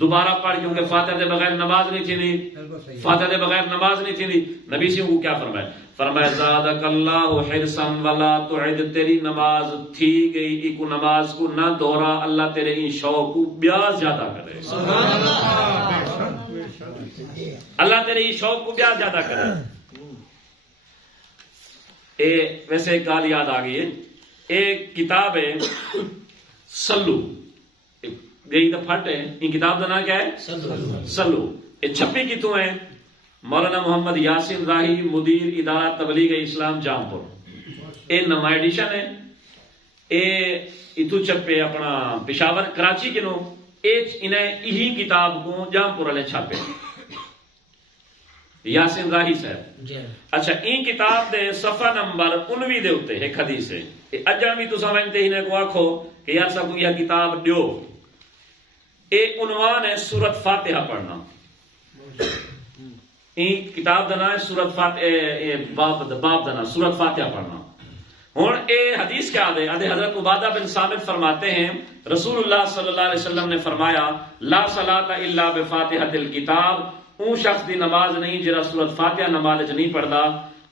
دوبارہ پڑھ، کیونکہ فاتحہ دے بغیر نماز نہیں تھی، نہیں فاتحہ دے بغیر نماز نہیں تھی۔ نبی سے وہ کیا فرمایا؟ فرمایا زادک اللہ حرصا ولا تعد، تیری نماز تھی گئی ایک نماز کو نہ دہرا، اللہ تیرے ان شوق کو بیا زیادہ کرے، اللہ تیرے ان شوق کو بیا زیادہ کرے۔ اے ویسے ایک گال یاد آ گئی ہے، ایک کتاب ہے سلو گئی تو پھٹ ہے، ان کتاب کا نام کیا ہے؟ سلو۔ یہ چھپی کتوں ہے؟ مولانا محمد یاسین راہی مدیر ادارہ تبلیغ اسلام جامپور، یہ نواں ایڈیشن ہے، یہ اتو چھپے اپنا پشاور کراچی کے نو، انہیں یہی کتاب کو جامپور والے چھاپے یاسین راہی صاحب۔ اچھا این کتاب دے صفحہ نمبر 19 دے ہوتے ایک حدیث ہے، اجاں بھی تو سمجھتے ہی نے کو آکھو کہ یار سب کو یہ کتاب دیو، اے عنوان ہے سورت فاتحہ پڑھنا، این کتاب دا نام ہے سورت فاتحہ، باب دا نام سورت فاتحہ پڑھنا۔ ہن اے حدیث کیا دے؟ حضرت عبادہ بن ثابت فرماتے ہیں رسول اللہ صلی اللہ علیہ وسلم نے فرمایا لا صلاۃ الا بفاتحۃ الکتاب، اون شخص دی نماز نہیں جڑا سورت فاتحہ نماز نہیں پڑھدا۔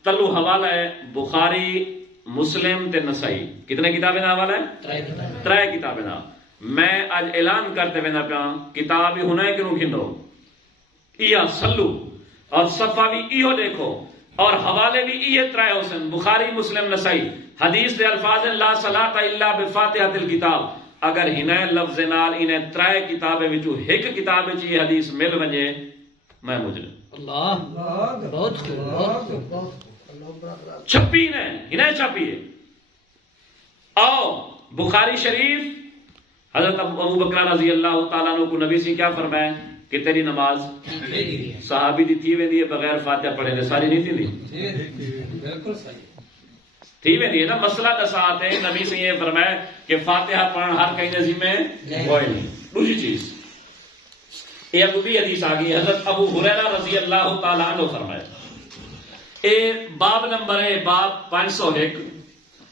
تلو حوالہ ہے بخاری مسلم تے نسائی، کتنے کتابیں دا حوالہ ہے؟ 3 کتابیں دا۔ میں آج اعلان کرتے ہوئے نہ پیا کتاب ہی ہونا ہے کنوں کھندو یا سلو، اور صفحہ بھی ایہو دیکھو، اور حوالے بھی یہ 3 حسن بخاری مسلم نسائی۔ حدیث دے الفاظ لا صلاۃ الا بفاتحۃ الکتاب، اگر ہنیں لفظ نال انہیں 3 کتابیں وچوں ایک کتاب وچ یہ حدیث مل ونجے میں مجرم. اللہ بہت خوب بہت خوب. چھپی نے انہیں چھپی ہے. آؤ بخاری شریف حضرت ابو بکر رضی اللہ تعالیٰ عنہ کو نبی سے کیا فرمایا کہ تیری نماز صحابی دی تھی ویندی ہے بغیر فاتحہ پڑھے نے ساری نہیں تھی بالکل صحیح تھی ویندی ہے نا. مسئلہ دسات ہے نبی سے یہ فرمایا کہ فاتحہ پڑھن ہر کہیں نظیم میں کوئی نہیں. دوسری چیز یہ ابو بھی حدیث آگئی حضرت ابو ہریرہ رضی اللہ تعالیٰ عنہ فرمایا. اے باب نمبر ہے باب 501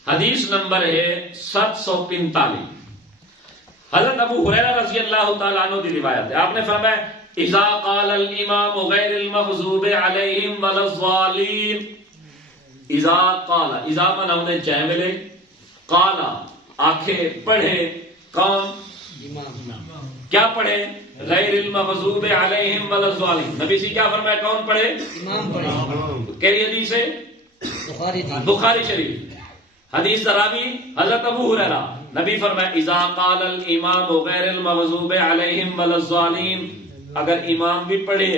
حدیث نمبر ہے 745. حضرت ابو ہریرہ رضی اللہ تعالیٰ عنہ کی روایت ہے. آپ نے فرمایا اذا قال الامام غیر المغضوب علیہم ولا الضالین. اذا قال اذا من ہونے جائے ملے قال آنکھیں پڑھے کون امام کیا پڑھے غیر المغضوب علیہم ولا الضالین. نبی سے کیا فرمایا کون پڑھے امام پڑھے. کہی حدیث ہے بخاری شریف. حدیث راوی حضرت ابو ہریرہ. نبی فرمایا اذا قال الامام غیر المغضوب علیہم ولا الضالین. اگر امام بھی پڑھے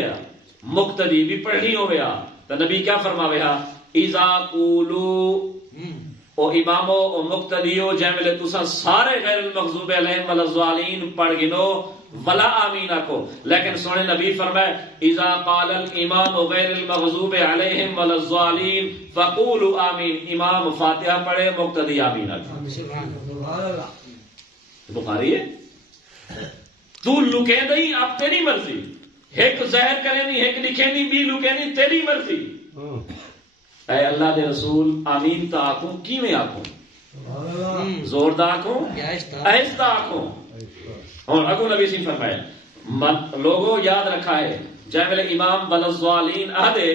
مقتدی بھی پڑھی ہویا تو نبی کیا فرماویا اذا قولو او امامو او مقتدیو جیملے تسا سارے غیر المغضوب علیہم ولا الضالین پڑھ گنو ولا آمین کو. لیکن سونے نبی فرمائے اذا قال الامام غیر المغضوب علیہم ولا الضالین فقولوا آمین. امام فاتحہ پڑھے مقتدی آمین کو. سبحان اللہ. بخاری ہے. تو لکے نہیں اب تیری مرضی. ایک ظاہر کرے نہیں ایک لکھے نہیں بھی لکے نہیں تیری مرضی. اے اللہ دے رسول آمین تا آکھوں کیویں آکھوں زور دا آکھوں آہستہ آکھوں. اور اگو نبی سے فرمائے لوگوں یاد رکھا ہے جائے میرے امام والضالین آدھے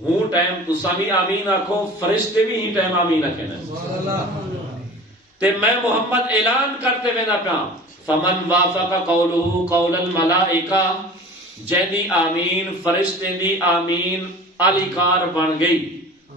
ہوں ٹائم تو سبھی آمین آکھو فرشتے بھی ہی ٹائم آمین رکھے تے میں محمد اعلان کرتے ہوئے نہ پیا فمن وافق قولہ قول الملائکہ جیندی آمین فرشتے دی آمین علی کار بن گئی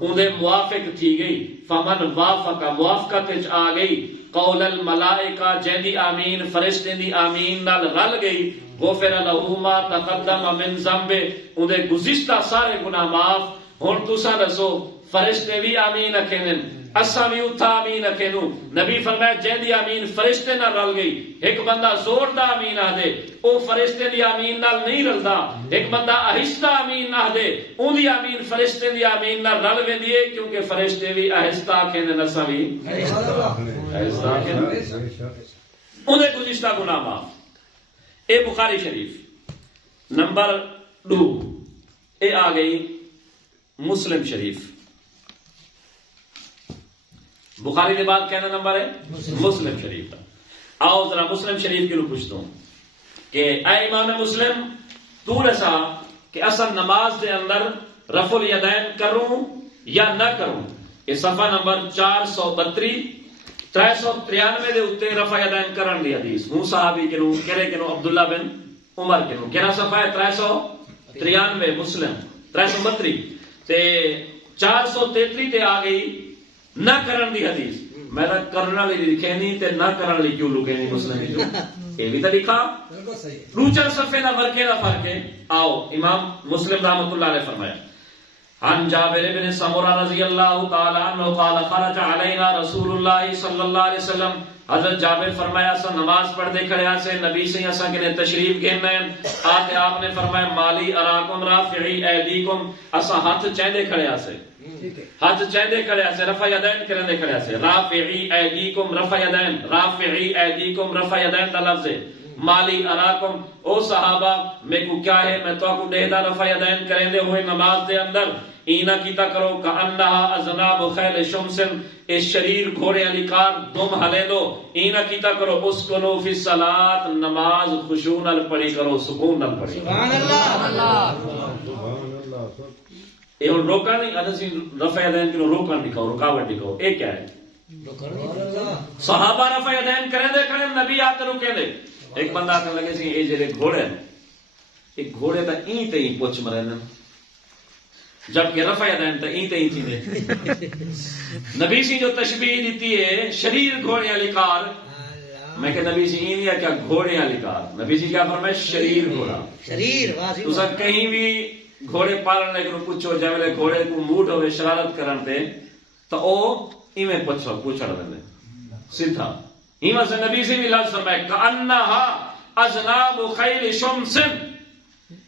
اندھے موافق تھی گئی. فمن وافق موافقت آ گئی قول الملائکہ جیندی آمین فرشتے دی آمین نال رل گئی غفر لہو ما تقدم من ذنب اندھے گزشتہ سارے گناہ معاف. ہن تساں دسو فرشتے بھی آمین اکھینن اساں بھی اتھا آمین اکھینو. نبی فرمایا جیندی آمین فرشتے نال رل گئی ایک بندہ زور دا آمین آ دے او فرشتے دی آمین نال نہیں رلدا. ایک بندہ آہستہ آمین آ دے اون دی آمین فرشتے دی آمین نال رل ویندی ہے کیونکہ فرشتے بھی آہستہ آکھینن اساں بھی آہستہ آکھینن اندھے گزشتہ گناہ معاف. اے بخاری شریف نمبر 2 اے آ گئی مسلم شریف. بخاری کے بعد کہنا نمبر ہے مسلم شریف. آؤ ذرا مسلم شریف کے لیے پوچھتا ہوں کہ اے امام مسلم تو رسا کہ اصل نماز کے اندر رفع الیدین کروں یا نہ کروں. یہ صفحہ نمبر 432 393 دے اوتے رفع الیدین کرن دی حدیث ہوں صحابی کے نو کہے کہ نو عبداللہ بن عمر کے نو کہنا صفحہ ہے 393 مسلم 332 تے 433 تے آ گئی نہ کرن دی حدیث. میں نے کرنا لی لکھے نہیں تے نہ کرن لی کیوں لکھے نہیں مسلم جو یہ بھی تو لکھا روچا صفحے دا فرق ہے. آؤ امام مسلم رحمۃ اللہ علیہ فرمایا عن جابر بن سمرہ رضی اللہ تعالی عنہ قال خرج علینا رسول اللہ صلی اللہ علیہ وسلم. حضرت جابر فرمایا اسا نماز پڑھتے کھڑے سے نبی سے اسا کے تشریف گھن آتے آپ نے فرمایا مالی اراکم رافعی ایدیکم اسا ہاتھ چیندے کھڑے سے ہاتھ چیندے کھڑے سے رفع یدین کرنے کھڑے سے رافعی ایدیکم رفع یدین رافعی ایدیکم رفع یدین دا لفظ ہے. مالی اراکم او صحابہ میں کو کیا ہے میں تو کو دہدا رفع یدین کرندے ہوئے نماز دے اندر اینا کیتا کرو کانہا اذناب خیل شمسن اس شریر گھوڑے علی کار دم ہلے دو اینا کیتا کرو اسکنو فی الصلاۃ نماز خشوع نال پڑھی کرو سکون نال پڑھی. سبحان اللہ. یہ روکا نہیں ادسی رفع یدین کی روکا دکھاؤ رکاوٹ دکھاؤ یہ کیا ہے. صحابہ رفع یدین کریں دے کھڑے نبی آتے رکے دے. ایک بندہ آنے لگے سی اے جڑے گھوڑے ہیں ایک گھوڑے تا این تے ہی پوچھ مرے جبکہ رفع یدین تا این تے ہی تھی دے. نبی سی جو تشبیہ دیتی ہے شریر گھوڑے علی کار میں کہ نبی سی این یا کیا گھوڑے والی کار نبی سی کیا فرمائے شریر گھوڑا شریر واضح تسا کہیں بھی گھوڑے پالنے کو پوچھو جے ویلے گھوڑے کو موڈ ہوے شرارت کرن تے تو او ایویں پوچھو پوچھڑ دے سیدھا ایویں سے نبی سی بھی لفظ فرمائے کانھا اذناب خیل شمس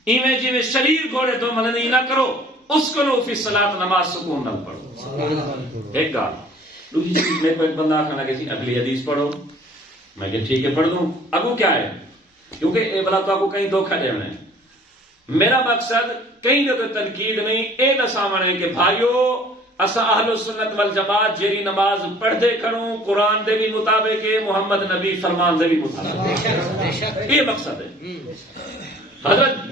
ایویں جی شریر گھوڑے تو ملنی نہ کرو اس کو فی الصلاۃ نماز سکون نہ پڑھو ایک گال دوسری چیز میرے کو ایک بندہ آخر لگے سی اگلی حدیث پڑھو میں کہ ٹھیک ہے پڑھ دوں اگو کیا ہے کیونکہ اے بلا تو آپ کو کہیں دھوکہ دینا ہے میرا مقصد کہیں نہ تو تنقید نہیں اے نہ سامنے کہ بھائیو اسا اہل سنت والجماعت جیری نماز پڑھ دے کروں قرآن دے بھی مطابق ہے محمد نبی فرمان دے بھی مطابق ہے یہ مقصد ہے حضرت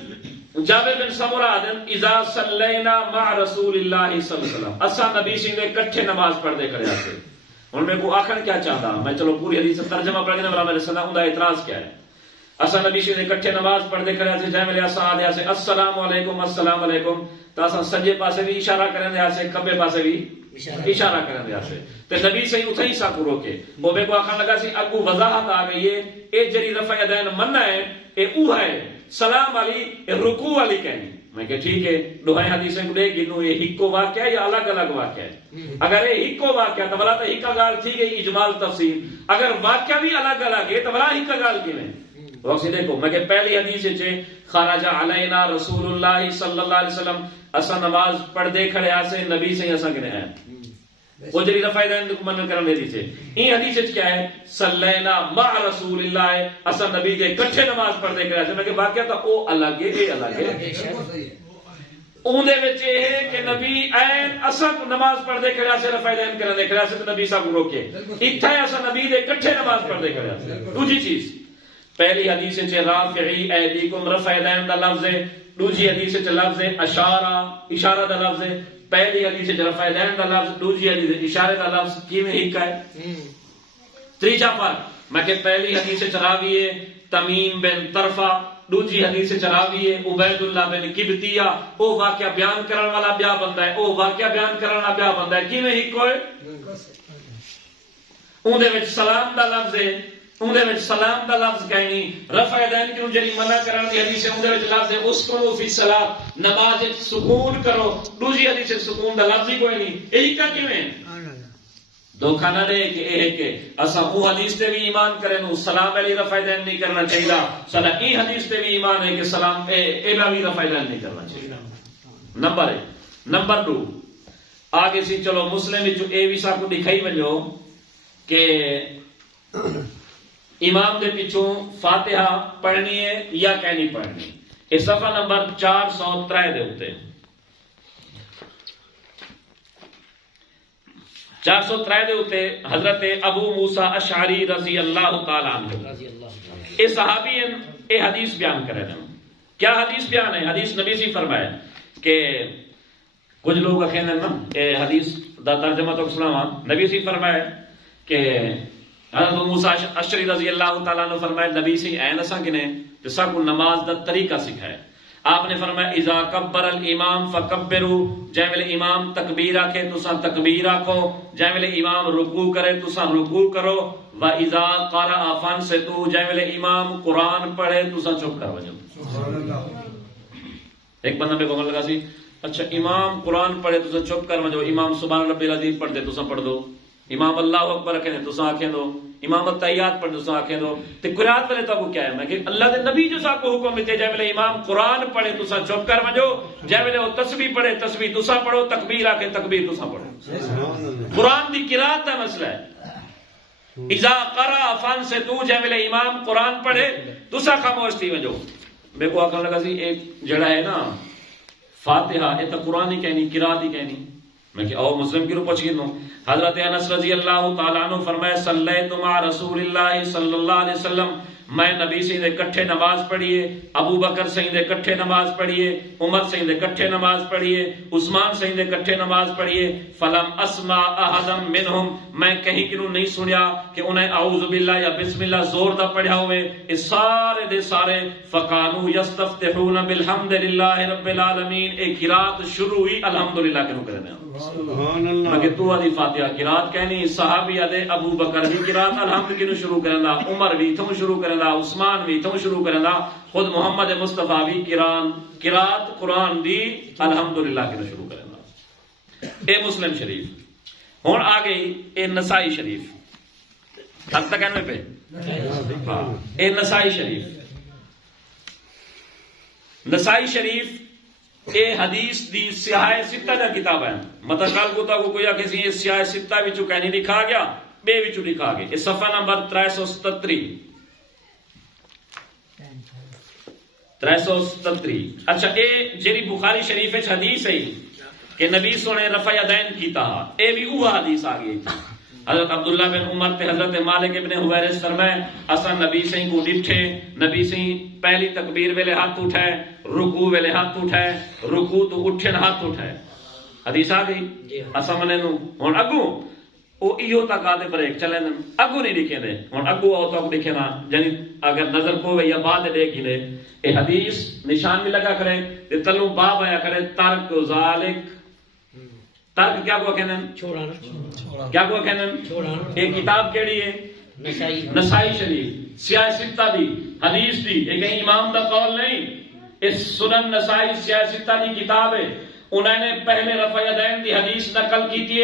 جابر بن سمرہ اذا صلینا مع رسول اللہ صلی اللہ علیہ وسلم اسا نبی سی نے کٹھے نماز پڑھ دے کرے آتے ان میں کو آخر کیا چاہتا میں چلو پوری حدیث ترجمہ پڑھ کے میرے سلام دا اعتراض کیا ہے اسا نبی سی نے کٹھے نماز پڑھ دے کرے آتے جائے ملے اسا آدھے آسے السلام علیکم تو اسا سجے پاسے بھی اشارہ کریں دے آسے کبے پاسے بھی اشارہ کریں دے آسے تو نبی سے اتھا ہی سا کو روکے وہ بے کو آخر لگا سی اگو وضاحت آ گئی ہے اے جری رفع یدین منع ہے اے او ہے سلام والی رکوع والی کہیں میں کہ ٹھیک ہے دوہائی حدیثیں کو دے گنو یہ ہکو واقعہ ہے یا الگ الگ واقعہ ہے اگر یہ ہکو واقعہ تو بلا تو ہکا گال ٹھیک ہے اجمال تفسیر اگر واقعہ بھی الگ الگ ہے تو بلا ہکا گال کی میں وقت دیکھو میں کہ پہلی حدیث ہے خرج علینا رسول اللہ صلی اللہ علیہ وسلم اسا نماز پڑھ دے کھڑے آسے نبی سے اسا کنے ہیں وہ جری رفع یدین کو من کرن دے دی این حدیث کیا ہے صلینا مع رسول اللہ اسا نبی دے کٹھے نماز پڑھ دے کھڑے آسے میں کہ واقعہ تا او الگ ہے اے الگ ہے اون دے وچ یہ ہے کہ نبی این اسا کو نماز پڑھ دے کھڑے آسے رفع یدین کرن دے کھڑے آسے تو نبی صاحب کو روکے اتھا اسا نبی دے کٹھے نماز پڑھ دے کھڑے آسے دوسری چیز پہلی حدیث ہے رافعی ایدیکم رفع یدین دا لفظ ہے دوسری حدیث ہے لفظ اشارہ دا لفظ ہے پہلی حدیث ہے رفع یدین دا لفظ دوسری حدیث ہے اشارے دا لفظ کی میں ہی کا ہے تیجا فرق میں کہ پہلی حدیث ہے راوی ہے تمیم بن طرفہ دوسری حدیث ہے راوی ہے عبید اللہ بن کبتیہ او واقعہ بیان کرن والا بیا بندہ ہے او واقعہ بیان کرن والا بیا بندہ ہے کی میں ہی کوئی اون دے وچ سلام دا لفظ ہے اون دے وچ سلام دا لفظ کہیں نہیں رفع یدین کیوں جڑی منع کرن دی حدیث ہے اون دے وچ لفظ ہے اسکنو فی الصلاۃ نماز وچ سکون کرو دوسری حدیث ہے سکون دا لفظ ہی کوئی نہیں یہی کا کیویں دھوکہ نہ دے کہ اے ہے کہ اسا او حدیث تے بھی ایمان کرے نو سلام علی رفع یدین نہیں کرنا چاہیے سلا ای حدیث تے بھی ایمان ہے کہ سلام اے بھی رفع یدین نہیں کرنا چاہیے نمبر 1 نمبر 2 آگے سی چلو مسلم وچ اے بھی سا کو دکھائی ونجو کہ امام دے پیچھوں فاتحہ پڑھنی ہے یا کہنی پڑھنی ہے صفحہ نمبر 403 دے ہوتے 403 دے ہوتے حضرت ابو موسیٰ اشعری رضی اللہ تعالیٰ عنہ اے صحابی اے حدیث بیان کرے ہیں کیا حدیث بیان ہے حدیث نبی سے فرمائے کہ کچھ لوگ کہتے ہیں نا کہ حدیث دا ترجمہ تو سناوا نبی سے فرمائے کہ حضرت ابو موسیٰ اشعری رضی اللہ تعالیٰ عنہ فرمائے نبی سے این اساں کنے کہ سب کو نماز دا طریقہ سکھائے آپ نے فرمایا اذا کبر الامام فکبروا جے ویلے امام تکبیر آکھے تساں تکبیر آکھو جے ویلے امام رکوع کرے تساں رکوع کرو و اذا قرأ فانصتوا جے ویلے امام قرآن پڑھے تساں چپ کر وجو سبحان اللہ ایک بندہ میں کہنے لگا سی اچھا امام قرآن پڑھے تساں چپ کر وجو امام سبحان ربی العظیم پڑھ دے تساں پڑھ دو امام اللہ اکبر کہنے تساں آکھیں دو امام التحیات پڑھ تساں آکھیں دو تے قرات والے تو کیا ہے میں کہ اللہ دے نبی جو سا کو حکم دیتے جے ویلے امام قرآن پڑھے تساں چپ کر وجو جے ویلے وہ تسبیح پڑھے تسبیح تساں پڑھو تکبیر آکھے تکبیر تساں پڑھو قرآن دی قرات دا مسئلہ ہے اذا قرأ فانصتوا جے ویلے امام قرآن پڑھے تساں خاموش تھی وجو میں کو آکھن لگا سی ایک جڑا ہے نا فاتحہ اے تو قرآن ہی کہنی قرات ہی کہنی میں کہ او مسلم کی رو پوچھ گئے حضرت انس رضی اللہ تعالیٰ عنہ فرمائے صلیت مع رسول اللہ صلی اللہ علیہ وسلم میں نبی سے دے کٹھے نماز پڑھیے، ابو بکر سے دے کٹھے نماز پڑھیے، عمر سے دے کٹھے نماز پڑھیے، عثمان سے دے کٹھے نماز پڑھیے، فلم اسمع احدم منہم، میں کہیں کنوں نہیں سنیا کہ انہیں اعوذ باللہ یا بسم اللہ زور دا پڑھا ہوئے، اس سارے دے سارے فقانو یستفتحون بالحمد للہ رب العالمین، ایک قرات شروع ہوئی الحمدللہ کنوں کرنے سبحان اللہ مگر تو آدھی فاتحہ قرات کہنی، صحابی آدھے ابو بکر بھی قرات الحمد کنوں شروع کرنا، عمر بھی تھوں شروع کرنا، عثمان بھی تھوں شروع کرنا، خود محمد مصطفیٰ بھی قرات قرآن دی الحمدللہ کنوں شروع کرنا۔ اے مسلم شریف ہون آ گئی، اے نسائی شریف حد تک کہنے پہ ہاں، اے نسائی شریف، نسائی شریف اے حدیث دی سیاہ ستہ دا کتاب ہے، مطلب کل کو تا کو کوئی کسی یہ سیاہ ستہ وچوں کہنی لکھا گیا، بے وچوں لکھا گیا، یہ صفحہ نمبر 337۔ اچھا اے جیری بخاری شریف وچ حدیث ہے کہ نبی سونے رفع یدین کیتا، اے بھی وہ حدیث آ گئی تھی۔ حضرت عبداللہ بن عمر تے حضرت مالک ابن حویرث فرمائے اساں نبی سے کو ڈٹھے، نبی سے پہلی تکبیر ویلے ہاتھ اٹھائے، رکوع ویلے ہاتھ اٹھائے، رکوع تو اٹھن ہاتھ اٹھائے، حدیث آ گئی اساں منے نو ہن اگوں او ایو تک آدے بریک چلے نن اگوں نہیں لکھے دے، ہن اگوں او تک لکھے نا، یعنی اگر نظر کو یا بعد دیکھ لے اے حدیث نشان بھی لگا کرے تے تلو باب آیا کرے ترک ذالک، ترک کیا کو کہنے چھوڑانا، کیا کو کہنے چھوڑانا، ایک کتاب کیڑی ہے نسائی، نسائی شریف سیاہ ستہ دی حدیث دی، ایک امام دا قول نہیں، اس سنن نسائی سیاہ ستہ دی کتاب ہے، انہوں نے پہلے رفع یدین دی حدیث نقل کی تھی،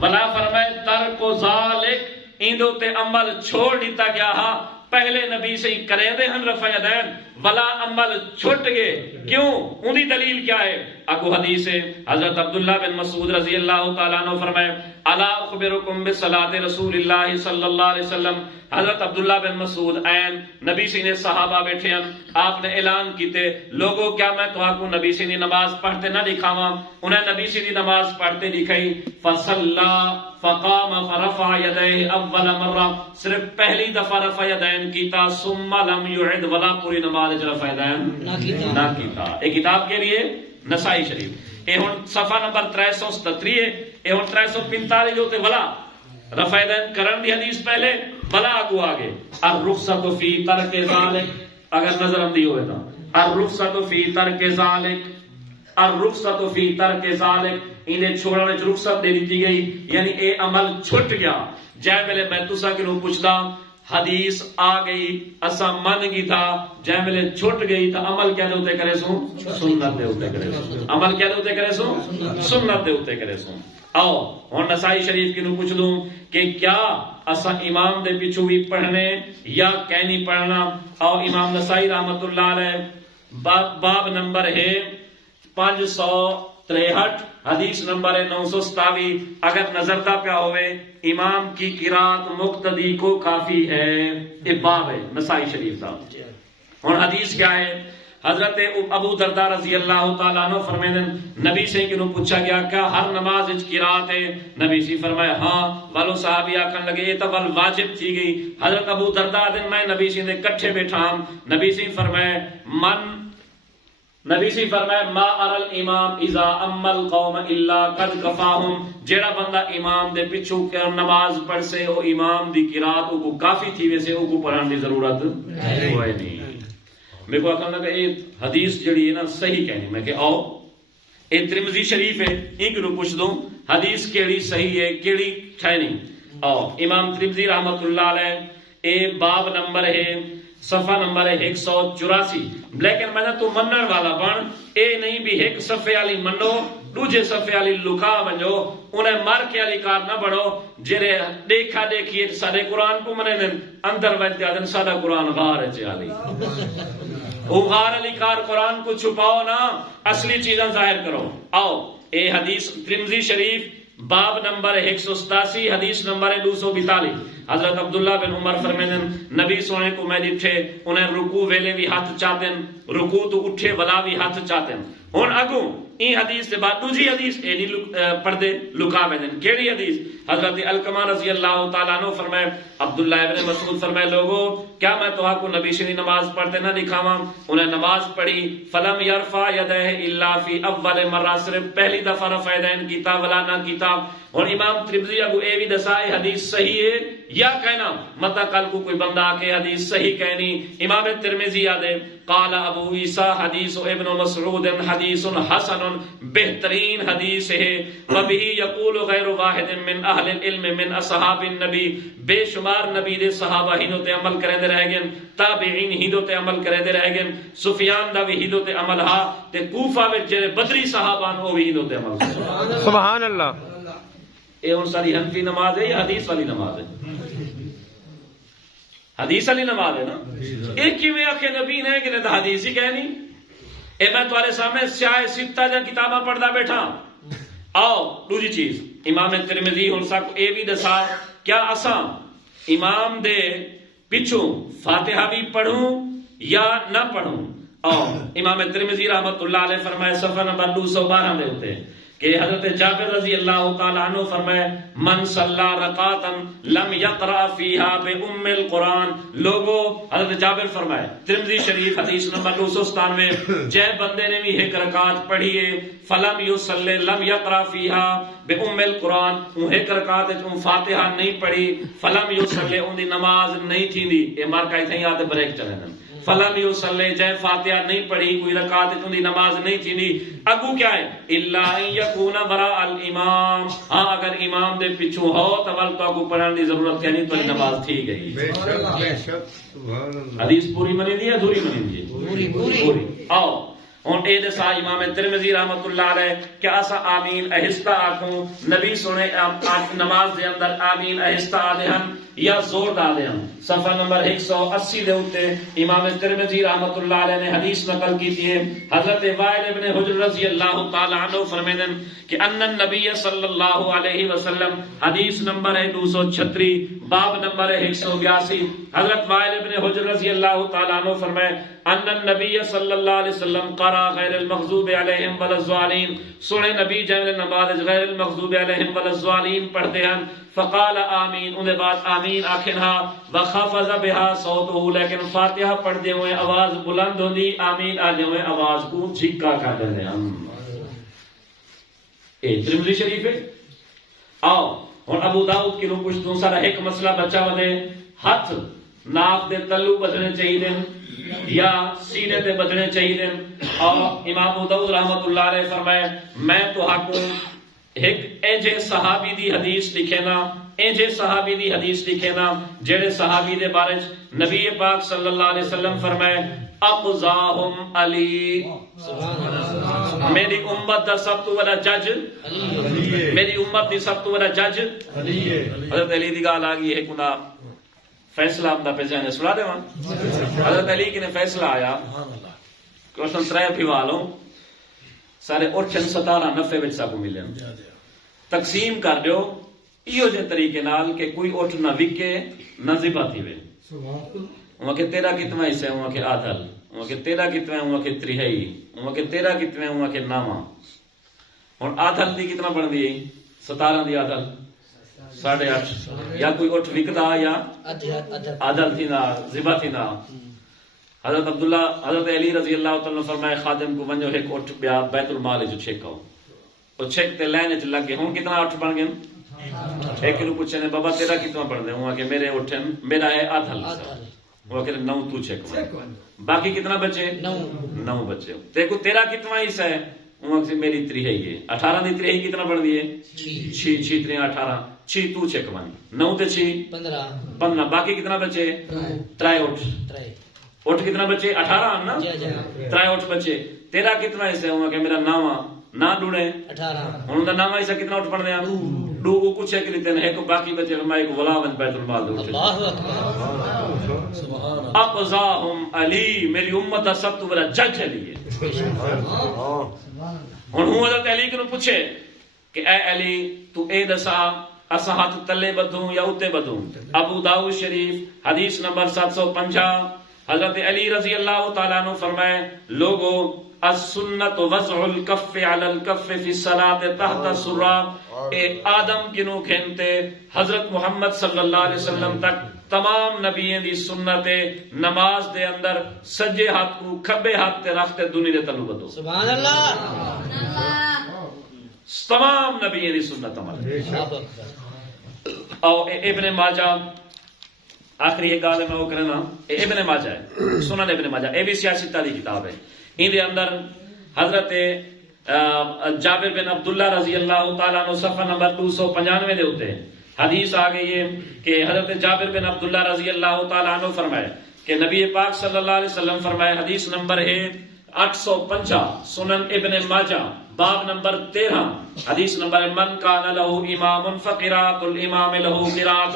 ولا فرمائے ترک و ذالک ایندو تے عمل چھوڑ دیتا گیا ہاں، پہلے نبی سے ہی کرے دے ہن رفع یدین ولا عمل چھٹ گئے، کیوں؟ انہی دلیل کیا ہے؟ اگو حدیث ہے حضرت عبداللہ بن مسعود رضی اللہ تعالیٰ عنہ فرمائے الا اخبرکم بصلاۃ رسول اللہ صلی اللہ علیہ وسلم، حضرت عبداللہ بن مسعود عین نبی سے نے صحابہ بیٹھے ہیں، آپ نے اعلان کیتے لوگوں کیا میں تو آپ کو نبی سے نے نماز پڑھتے نہ دکھاواں، انہیں نبی سے نے نماز پڑھتے دکھائی، فصلا فقام فرفع یدیہ اول مرہ، صرف پہلی دفعہ رفع یدین کیتا، ثم لم یعد ولا پوری نماز رفع یدین نہ کیتا۔ ایک کتاب کے لیے نسائی شریف، اے ہن صفحہ نمبر 337 ہے، اے ہن 345 جو تے ولا رفع یدین کرن دی حدیث پہلے بلا کو آگے، الرخصۃ فی ترک ذالک، اگر نظر اندی ہوئے نا، الرخصۃ فی ترک ذالک، الرخصۃ فی ترک ذالک، انہیں چھوڑنے وچ رخصت دے دیتی گئی، یعنی اے عمل چھٹ گیا۔ جے ویلے میں تساں کنوں پوچھدا حدیث آ گئی اساں من گئی تھا، جے ویلے چھٹ گئی تا عمل کیا دے اوتے کرے سوں؟ سنت دے اوتے کرے سوں، عمل کیا دے اوتے کرے سوں؟ سنت دے اوتے کرے سوں۔ آؤ ہن نسائی شریف کنوں پوچھ دوں کہ کیا اساں امام دے پیچھے بھی پڑھنے یا کہنی پڑھنا؟ آؤ امام نسائی رحمت اللہ علیہ باب نمبر ہے 563، حدیث نمبر 927، اگر نظر دا پیا ہوئے امام کی قرات مقتدی کو کافی ہے، یہ باب ہے نسائی شریف دا۔ اور حدیث کیا ہے؟ حضرت ابو درداء رضی اللہ تعالیٰ عنہ فرمائے نبی سے کنوں پوچھا گیا کیا ہر نماز وچ قرات ہے؟ نبی سے فرمایا ہاں، والو صحابی آکھن لگے یہ تو ول واجب تھی گئی۔ حضرت ابو درداء دن میں نبی سے کٹھے بیٹھا ہوں، نبی سے فرمایا نبی سے فرمایا ما ارل امام اذا اما القوم الا قد کفاہم، جیڑا بندہ امام دے پیچھو کر نماز پڑھ سے او امام دی قرات کو کافی تھی، ویسے او کو پڑھن دی ضرورت کوئی نہیں۔ میرے کو آخر لگا یہ حدیث جڑی ہے نا صحیح کہنی، میں کہ آؤ اے ترمذی شریف ہے، ایک نو پوچھ دوں حدیث کیڑی صحیح ہے کیڑی ہے نہیں۔ آؤ امام ترمذی رحمت اللہ علیہ اے باب نمبر ہے صفحہ نمبر ہے 184، لیکن میں تو منن والا بن، اے نہیں بھی ایک صفحے والی منو دوجے صفحے والی لکا بنو، انہیں مار کے والی کار نہ بڑھو، جرے دیکھا دیکھیے سارے قرآن کو منے اندر وجہ دن سارا قرآن غار ہے چالی، وہ غار علی کار قرآن کو چھپاؤ نا، اصلی چیزیں ظاہر کرو۔ آؤ اے حدیث ترمذی شریف باب نمبر 187، حدیث نمبر 242، حضرت عبداللہ بن عمر فرمیندن نبی سونے کو میں ڈٹھے انہیں رکوع ویلے بھی ہاتھ چاہتن رکوع تو اٹھے ولا بھی ہاتھ چاہتن ہن اگوں این حدیث سے بعد دوسری حدیث اے نہیں پردے لکا ویندن کیڑی حدیث حضرت علقمہ رضی اللہ تعالیٰ عنہ فرمائے عبداللہ ابن مسعود فرمائے لوگو کیا میں تو آپ کو نبی شری نماز پڑھتے نہ دکھاواں انہیں نماز پڑھی فلم یرفع یدہ الا فی اول مرہ صرف پہلی دفعہ رفع یدین کیتا ولا نہ کیتا اور امام ترمذی ابو اے بھی دسائے حدیث صحیح ہے یا کہنا متا کل کو کوئی بندہ آکے حدیث صحیح کہنی امام ترمذی یادے قال ابو عیسیٰ حدیث ابن مسعود حدیث حسن بہترین حدیث ہے وبہ یقول غیر واحد من اہل العلم من اصحاب النبی بے شمار نبی دے صحابہ ہندو تے عمل کرے دے رہ گئے تابعین ہندو تے عمل کرے دے رہ گئے سفیان دا بھی ہندو تے عمل ہا تے کوفہ وچ جڑے بدری صحابان او بھی ہندو تے عمل کرے سبحان اللہ اے ان ساری حنفی نماز ہے یا حدیث والی نماز ہے حدیث والی نماز ہے نا ایک کی میں آخے نبی نے کہ نہیں حدیث ہی کہنی اے میں تمہارے سامنے سیاہ ستہ جا کتاباں پڑھدا بیٹھا آؤ دوسری چیز امام ترمذی ہن سا اے بھی دسا کیا اساں امام دے پچھوں فاتحہ بھی پڑھوں یا نہ پڑھوں آؤ امام ترمذی رحمۃ اللہ علیہ فرمائے صفحہ نمبر 212 دے ہوتے کہ حضرت جابر رضی اللہ تعالیٰ عنہ فرمائے من صلی رکعتا لم یقرأ فیہا بأم القرآن لوگو حضرت جابر فرمائے ترمذی شریف حدیث نمبر 297 جے بندے نے بھی ایک رکعت پڑھیے فلم یصلی لم یقرأ فیہا بأم القرآن وہ ایک رکعت تم فاتحہ نہیں پڑھی فلم یصلی ان دی نماز نہیں تھیندی اے مارکا ایتھے یاد بریک چلے نا فلم یصلی جے فاتحہ نہیں پڑھی کوئی رکعت تم دی نماز نہیں تھیندی اگو کیا ہے الا یکون وراء الامام ہاں اگر امام دے پیچھے ہو تو ول تو کو پڑھنے دی ضرورت ہے نہیں تو نماز ٹھیک گئی بے شک سبحان اللہ حدیث پوری منی دی ہے ادھوری منی دی ہے پوری آؤ ہن اے دسا امام ترمذی رحمۃ اللہ علیہ کہ اسا آمین آہستہ آکھوں نبی سنے نماز دے اندر آمین آہستہ آدے ہن یا زور دا دے ہن صفحہ نمبر 180 دے اوتے امام ترمذی رحمۃ اللہ علیہ نے حدیث نقل کی تھی حضرت وائل ابن حجر رضی اللہ تعالی عنہ فرمائیں کہ ان النبی صلی اللہ علیہ وسلم حدیث نمبر ہے 236 باب نمبر ہے 182 حضرت وائل ابن حجر رضی اللہ تعالی عنہ فرمائے ان النبی صلی اللہ علیہ وسلم قرأ غیر المغضوب علیہم ولا الضالین سنے نبی جب نماز غیر المغضوب علیہم ولا الضالین پڑھتے ہیں فقال آمین ان بعد آمین آخنہا وخفض بها صوتہ لیکن فاتحہ پڑھتے ہوئے آواز بلند ہوندی آمین آدھے ہوئے آواز کو جھکا کر دے ہم اے ترمذی شریف ہے آؤ اور ابو داؤد کی روح کچھ دوسرا ایک مسئلہ بچا ودے ہاتھ ناک دے تلو بچنے چاہیے یا سینے تے بچنے چاہیے اور امام ابو داؤد رحمۃ اللہ علیہ فرمائے میں تو حقوں ایک ایجے صحابی دی حدیث لکھے نا ایجے صحابی دی حدیث لکھے نا جڑے صحابی دے بارے نبی پاک صلی اللہ علیہ وسلم فرمائے اقضاہم علی میری امت دا سب تو بڑا جج میری امت دی سب تو بڑا جج حضرت علی دی گال آگئی ہے کنا فیصلہ اپنا پیسے نے سنا دے وہاں حضرت علی کی نے فیصلہ آیا کہ اس نے ترے بھیوالوں سارے 17 نفے وچ سا کو ملے تقسیم کر دیو ایو جے طریقے نال کہ کوئی اٹھ نہ وکے نہ ذبح تھی وے وہاں کہ تیرا کتنا حصہ ہے وہاں کہ آدھل وہاں کہ تیرا کتنا ہے وہاں کہ تریہی وہاں کہ تیرا کتنا ہے وہاں کہ نامہ اور آدھل دی کتنا بن دی 17 دی آدھل 8.5 یا کوئی اٹھ وکدا یا آدھل تھی نہ ذبح تھی نہ حضرت عبداللہ حضرت علی رضی اللہ تعالیٰ فرمائے خادم کو ونجو ایک اٹھ بیا بیت المال جو چھکاؤ وہ چھک تے لائن وچ لگ گئے ہن کتنا اٹھ بن گئے ایک نو پوچھے نے بابا تیرا کتنا بن دے ہوں کہ میرے اٹھن میرا ہے آدھا حصہ وہ کہ 9 تو چھک باقی کتنا بچے 9 بچے تے کو تیرا کتنا حصہ ہے وہ کہ میری 3 ہے 18 دی 3 کتنا بن دی ہے 6 3 18 6 تو چھک بن 9 تے 6 15 باقی کتنا بچے 3 اٹھ کتنا بچے 18 نا 3 اٹھ بچے تیرا کتنا حصہ ہوا کہ میرا ناما نہ ڈوڑے 18 ہن دا ناما حصہ کتنا اٹھ پڑنے دو کو کچھ ہے کہ لیتے ہیں ایک باقی بچے فرمائے کو ولا ون بیت المال دے اللہ اکبر سبحان اللہ اقضاہم علی میری امت دا سب تو بڑا جج ہے لیے ہن حضرت علی کو پوچھے کہ اے علی تو اے دسا اسا ہاتھ تلے بدھوں یا اتے بدھوں. ابو داؤد شریف حدیث نمبر 750. حضرت علی رضی اللہ تعالیٰ عنہ فرمائے لوگو السنت وضع الکف علی الکف فی الصلاة تحت السرہ. اے آدم کنو کھینتے حضرت محمد صلی اللہ علیہ وسلم تک تمام نبیوں دی سنت نماز دے اندر سجے ہاتھ کو کھبے ہاتھ تے رکھتے دنی دے تلو بدو. سبحان اللہ. تمام نبیوں دی سنت عمل. اور ابن ماجہ آخری ایک گال ہے میں وہ کرنا. ابن ماجہ ہے, سنن ابن ماجہ, یہ بھی سیاسی تاریخ کتاب ہے. ان دے اندر حضرت جابر بن عبداللہ رضی اللہ تعالیٰ عنہ صفحہ نمبر 295 دے ہوتے ہیں حدیث آ گئی ہے کہ حضرت جابر بن عبداللہ رضی اللہ تعالیٰ عنہ فرمائے کہ نبی پاک صلی اللہ علیہ وسلم فرمائے, حدیث نمبر ہے 850, سنن ابن ماجہ باب نمبر 13, حدیث نمبر من کان لہو امام فقرات الامام لہو قرات.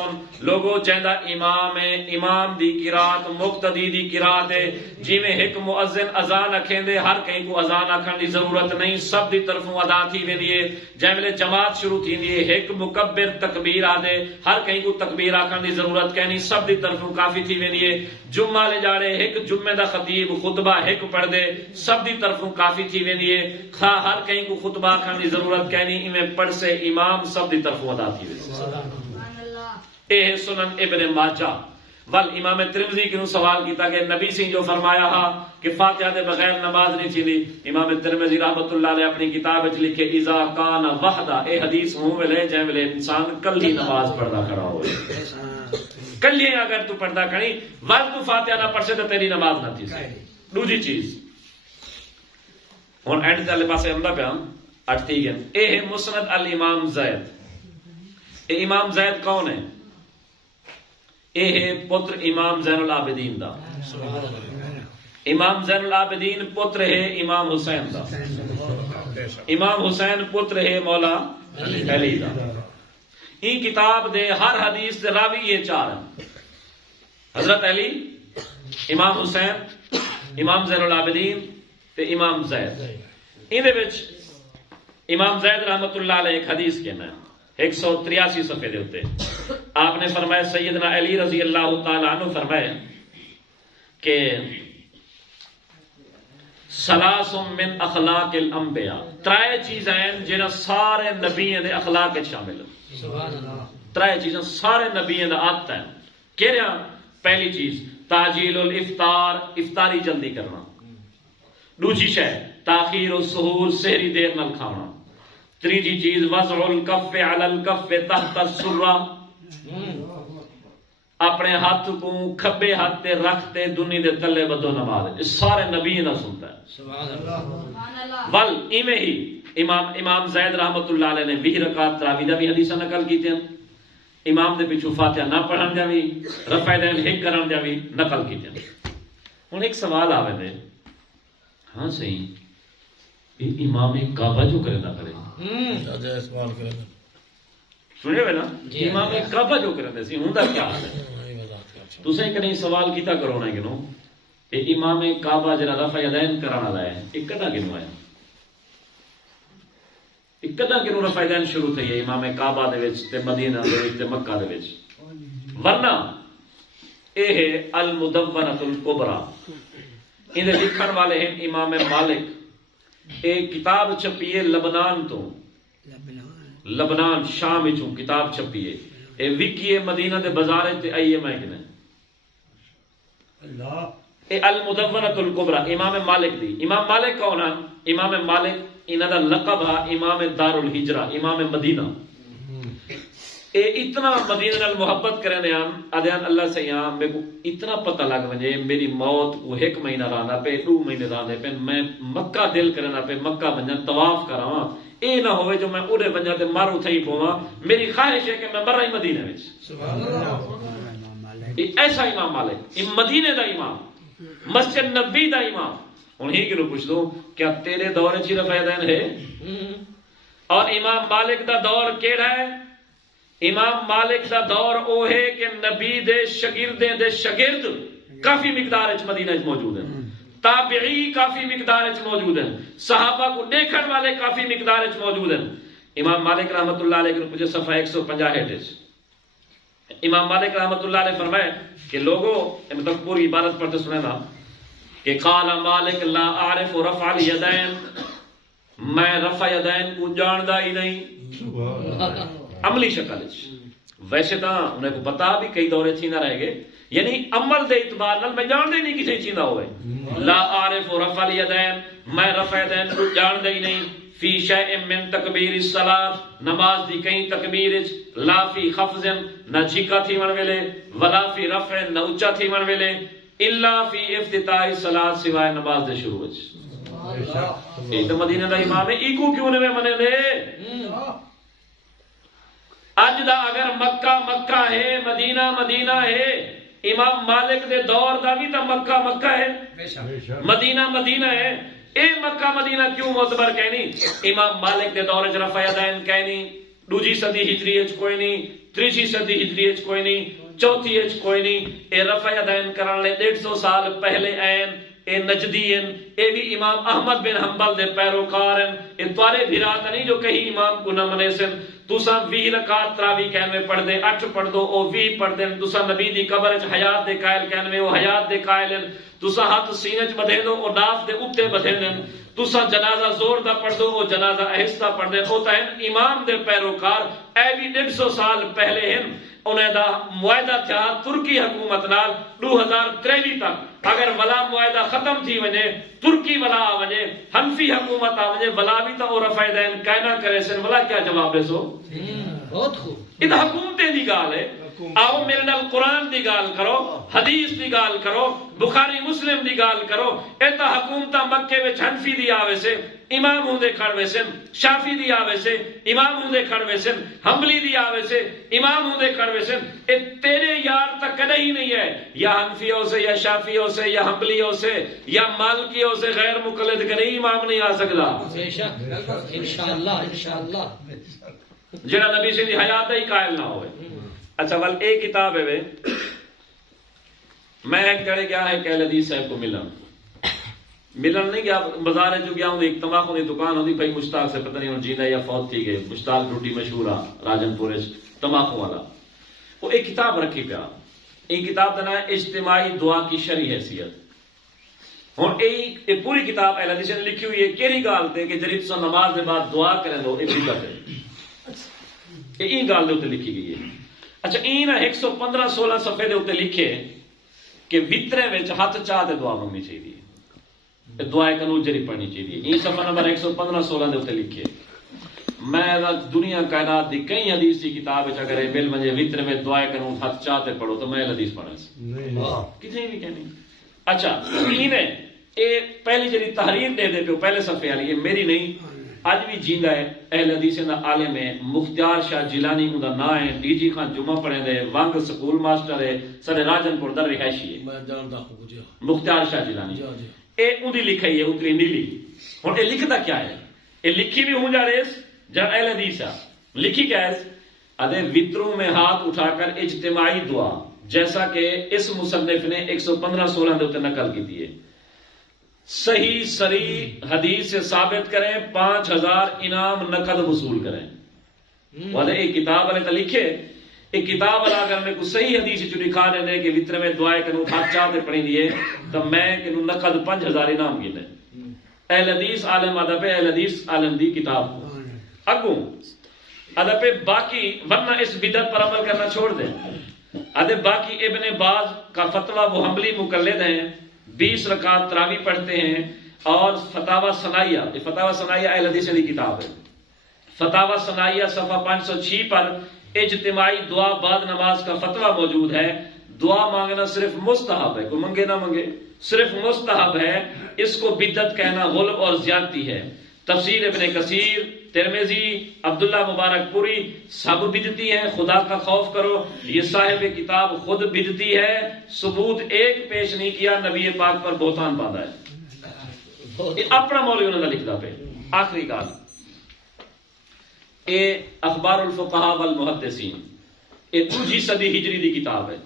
لوگو چہندہ امام دی قرات مقتدی دی قرات ہے. جی میں ایک مؤذن اذان رکھیں دے ہر کہیں کو اذان رکھن دی ضرورت نہیں, سب دی طرفوں ادا تھی ویندی ہے. جے جماعت شروع تھی ہے ایک مکبر تکبیر آدے ہر کہیں کو تکبیر رکھن دی ضرورت کہنی, سب دی طرفوں کافی تھی ویندی ہے. جمعہ لے جاڑے ایک جمعے دا خطیب خطبہ ایک پڑھ دے سب دی طرفوں کافی تھی ویندی ہے. ہر کہیں کو خطبہ کھان دی ضرورت کہنی انہیں پڑھ سے امام سب دی طرفوں ادا تھی ویندی. اے سنن ابن ماجہ. ول امام ترمذی کنو سوال کیتا کہ نبی سے جو فرمایا ہا کہ فاتحہ دے بغیر نماز نہیں چلی. امام ترمذی رحمۃ اللہ علیہ اپنی کتاب وچ لکھے اذا کان وحدہ, اے حدیث ہوں ویلے جے ویلے انسان کلی نماز پڑھدا کھڑا ہوئے. کلی اگر تو پڑھدا کھڑی ول تو فاتحہ نہ پڑھ سے تے تیری نماز نہ تھی. دوسری چیز ہن اینڈ دے پاسے ہوندا پیا اٹھتی گن. اے ہے مسند الامام زید. اے امام زید کون ہے؟ اے ہے پتر امام زین العابدین دا. امام زین العابدین پتر ہے امام حسین دا. امام حسین پتر ہے مولا علی دا. این کتاب دے ہر حدیث دے راوی یہ چار ہیں, حضرت علی, امام حسین, امام زین العابدین تے امام زید. ان دے وچ امام زید رحمت اللہ علیہ ایک حدیث کہنا ہے 183 صفحے دے ہوتے. آپ نے فرمایا سیدنا علی رضی اللہ تعالیٰ عنہ فرمائے کہ ثلاث من اخلاق الانبیاء, ترائے چیزیں جنہاں سارے نبیوں دے اخلاق شامل ہیں. ترائے چیزیں سارے نبیوں دا عادت ہے. کہہ رہا پہلی چیز تاجیل الافطار, افطاری جلدی کرنا. دوسری شے تاخیر السحور, سحری دیر نال کھانا. تیسری چیز وضع الکف علی الکف تحت السرہ, اپنے ہاتھ کو کھبے ہاتھ تے رکھتے دنی دے تلے بدو نماز. اس سارے نبی نہ سنتا ہے. سبحان اللہ. ول ایویں ہی امام زید رحمت اللہ علیہ نے 20 رکعت تراویح دا بھی حدیث نقل کیتے ہیں. امام دے پیچھے فاتحہ نہ پڑھن دا بھی, رفع دین ہک کرن دا بھی نقل کیتے ہیں. ہن ایک سوال آوے دے, ہاں صحیح امام کعبہ جو کرے نہ کرے سوال کرے سنے ہوئے نا, امام کعبہ جو کرے سی ہوندا کیا حال ہے. تسیں کہیں سوال کیتا کرو نا کہ نو اے امام کعبہ جڑا رفع یدین کرن والا ہے ایک کدا کینو ہے, ایک کدا کینو رفع یدین شروع تھی ہے امام کعبہ دے وچ تے مدینہ دے وچ تے مکہ دے وچ. ورنہ اے ہے المدونۃ الکبریٰ, ان لکھن والے ہیں امام مالک. ایک کتاب چھپی ہے لبنان تو, لبنان شام وچوں کتاب چھپی ہے. اے وکی مدینہ دے بازار تے آئی ہے میں کنے اللہ. اے المدونۃ الکبریٰ امام مالک دی. امام مالک کون ہے؟ امام مالک انہاں دا لقب ہے امام دار الہجرہ, امام مدینہ. اے اتنا مدینہ نال محبت کرنے ہیں ادیان اللہ سے یہاں میں کو اتنا پتہ لگ وجے میری موت کو 1 مہینہ رہندا پے 2 مہینے رہندے پے, میں مکہ دل کرنا پے مکہ ونجن طواف کراواں. اے نہ ہوئے جو میں اڑے ونجا تے مارو تھئی پواں. میری خواہش ہے کہ میں مر رہی مدینہ وچ. سبحان اللہ. ایسا امام مالک مدینے دا امام, مسجد نبی دا امام. ہن ہی کلو پوچھ دو کیا تیرے دور وچ رفع یدین ہے؟ اور امام مالک دا دور کیڑا ہے؟ امام مالک دا دور او ہے کہ نبی دے شاگردیں دے شاگرد کافی مقدار وچ مدینہ وچ موجود ہیں, تابعی کافی مقدار وچ موجود ہیں, صحابہ کو دیکھن والے کافی مقدار وچ موجود ہیں. امام مالک رحمت اللہ علیہ مجھے صفحہ 150 ہے امام مالک رحمت اللہ علیہ فرمائے کہ لوگوں مطلب پوری عبارت پڑھتے سنے نا کہ قال مالک لا اعرف رفع الیدین، میں رفع یدین کو جاندا ہی نہیں عملی شکل ویسے تو انہیں کو پتا بھی کئی دورے تھی نہ رہ گئے یعنی عمل دے اعتبار نال میں جان دے نہیں کسی چیزا ہوئے لا عارف رفع الیدین میں رفع یدین کو جان دے ہی نہیں فی شیء من تکبیر الصلاۃ نماز دی کئی تکبیر لا فی خفض نہ جھکا تھی من ویلے ولا فی رفع نہ اونچا تھی من ویلے الا فی افتتاح الصلاۃ سوائے نماز دے شروع وچ اے تو مدینہ دا امام ہے ایکو کیوں نے منے لے اج دا اگر مکہ مکہ ہے مدینہ مدینہ ہے امام مالک دے دور دا بھی تو مکہ مکہ ہے مدینہ مدینہ ہے اے مکہ مدینہ کیوں معتبر کہنی امام مالک دے دور چ رفع یدین کہنی دوجی صدی ہجری وچ کوئی نہیں تیسری صدی ہجری وچ کوئی نہیں چوتھی وچ کوئی نہیں اے رفع یدین کرن لے 150 سال پہلے این اے نجدین اے بھی امام احمد بن حنبل دے پیروکار ہیں اے توارے بھرات نہیں جو کہیں امام کو نہ منے سن تساں 20 رکعت تراوی کہنے میں پڑھ دے 8 پڑھ دو او 20 پڑھ دیں تساں نبی دی قبر وچ حیات دے قائل کہنے میں او حیات دے قائل ہیں تساں ہاتھ سینے وچ بدھے دو او ناف دے اوتے بدھے دیں تساں جنازہ زور دا پڑھ دو او جنازہ آہستہ پڑھ دیں او تاں امام دے پیروکار اے بھی 150 سال پہلے ہیں انہیں دا معاہدہ تھا ترکی حکومت نال 2023 تک اگر ولا معاہدہ ختم تھی ونے ترکی ولا آ ونے حنفی حکومت آ ونے ولا بھی تو او رفع یدین کائنا کرے سن ولا کیا جواب دے سو بہت خوب یہ حکومتیں دی گال ہے آؤ میرے نال قرآن دی گال کرو حدیث دی گال کرو بخاری مسلم دی گال کرو ایتا حکومتہ مکے وچ حنفی دی آوے سے امام ہوں دے کھڑوے سن شافی دی آوے سے امام ہوں دے کھڑوے سن حنبلی دی آوے سے امام ہوں دے کھڑوے سن اے تیرے یار تک کدے ہی نہیں ہے یا حنفیوں سے یا شافیوں سے یا حنبلیوں سے یا مالکیوں سے غیر مقلد کدے امام نہیں آ سکتا بے شک انشاءاللہ انشاءاللہ جڑا نبی سے دی حیات ہی قائل نہ ہوئے اچھا ول ایک کتاب ہے وے میں ایک کڑے گیا ہے کہ حدیث صاحب کو ملن نہیں گیا بازار جو گیا ہوں ایک تماکو دی دکان ہوندی بھائی مشتاق سے پتہ نہیں ہن جیندا یا فوت تھی گئے مشتاق روٹی مشہور ہے راجن پور تماکو والا وہ ایک کتاب رکھی پیا ایک کتاب دا نام ہے اجتماعی دعا کی شرعی حیثیت ہن اے پوری کتاب اہل حدیث نے لکھی ہوئی ہے کیڑی گل تے کہ جڑی تساں نماز دے بعد دعا کرے دو اے بدعت ہے اے گل دے اوتے لکھی گئی ہے اچھا این 115 16 صفحے دے اوتے لکھے کہ وترے وچ ہاتھ چاہ تے دعا منگنی چاہیے دعا قنوت جری پڑھنی چاہیے این صفحہ نمبر 115 16 دے اوتے لکھے میں دنیا کائنات دی کئی حدیث کی کتاب وچ اگر مل ونجے وتر میں دعا قنوت ہاتھ چاہ تے پڑھو تو میں حدیث پڑھا سی کتھے بھی کہنی اچھا این اے پہلی جڑی تحریر دے دے پیو پہلے صفحے والی یہ میری نہیں اج بھی جیندا ہے اہل حدیث دا عالم ہے مختار شاہ جیلانی اوندا نام ہے ڈی جی خان جمعہ پڑھے دے ونگ سکول ماسٹر ہے سارے راجن پور در رہائشی ہے میں جاندا ہوں جی مختار شاہ جیلانی اے اودی لکھئی ہے اتری نیلی ہن اے لکھدا کیا ہے اے لکھی بھی ہوں جا ریس جا اہل حدیث ہے لکھی کیا ہے ادے وتروں میں ہاتھ اٹھا کر اجتماعی دعا جیسا کہ اس مصنف نے 115 16 دے اوتے نقل کی ہے صحیح صریح حدیث سے ثابت کریں 5000 انعام نقد وصول کریں والے ایک کتاب والے تو لکھے ایک کتاب والا اگر میں کو صحیح حدیث جو لکھا دینے کہ وطر میں دعائے کنو ہاتھ چاہتے پڑھیں دیئے تو میں کنو نقد 5000 انعام گینے اہل حدیث عالم ادب اہل حدیث عالم دی کتاب اگوں ادب باقی ورنہ اس بدعت پر عمل کرنا چھوڑ دیں ادب باقی ابن باز کا فتویٰ وہ حنبلی مقلد ہیں 20 رکعت تراوی پڑھتے ہیں اور فتاوی ثنائیہ یہ فتاوی ثنائیہ اہل حدیث کی کتاب ہے فتاوی ثنائیہ صفحہ 506 پر اجتماعی دعا بعد نماز کا فتویٰ موجود ہے دعا مانگنا صرف مستحب ہے کوئی منگے نہ منگے صرف مستحب ہے اس کو بدعت کہنا غلب اور زیادتی ہے تفسیر ابن کثیر ترمذی عبداللہ مبارک پوری سب بدعتی ہیں خدا کا خوف کرو یہ صاحب کتاب خود بدعتی ہے ثبوت ایک پیش نہیں کیا نبی پاک پر بہتان باندھا ہے یہ اپنا مولوی انہوں نے لکھتا پہ آخری گال اے اخبار الفقہاء والمحدثین اے 2 صدی ہجری دی کتاب ہے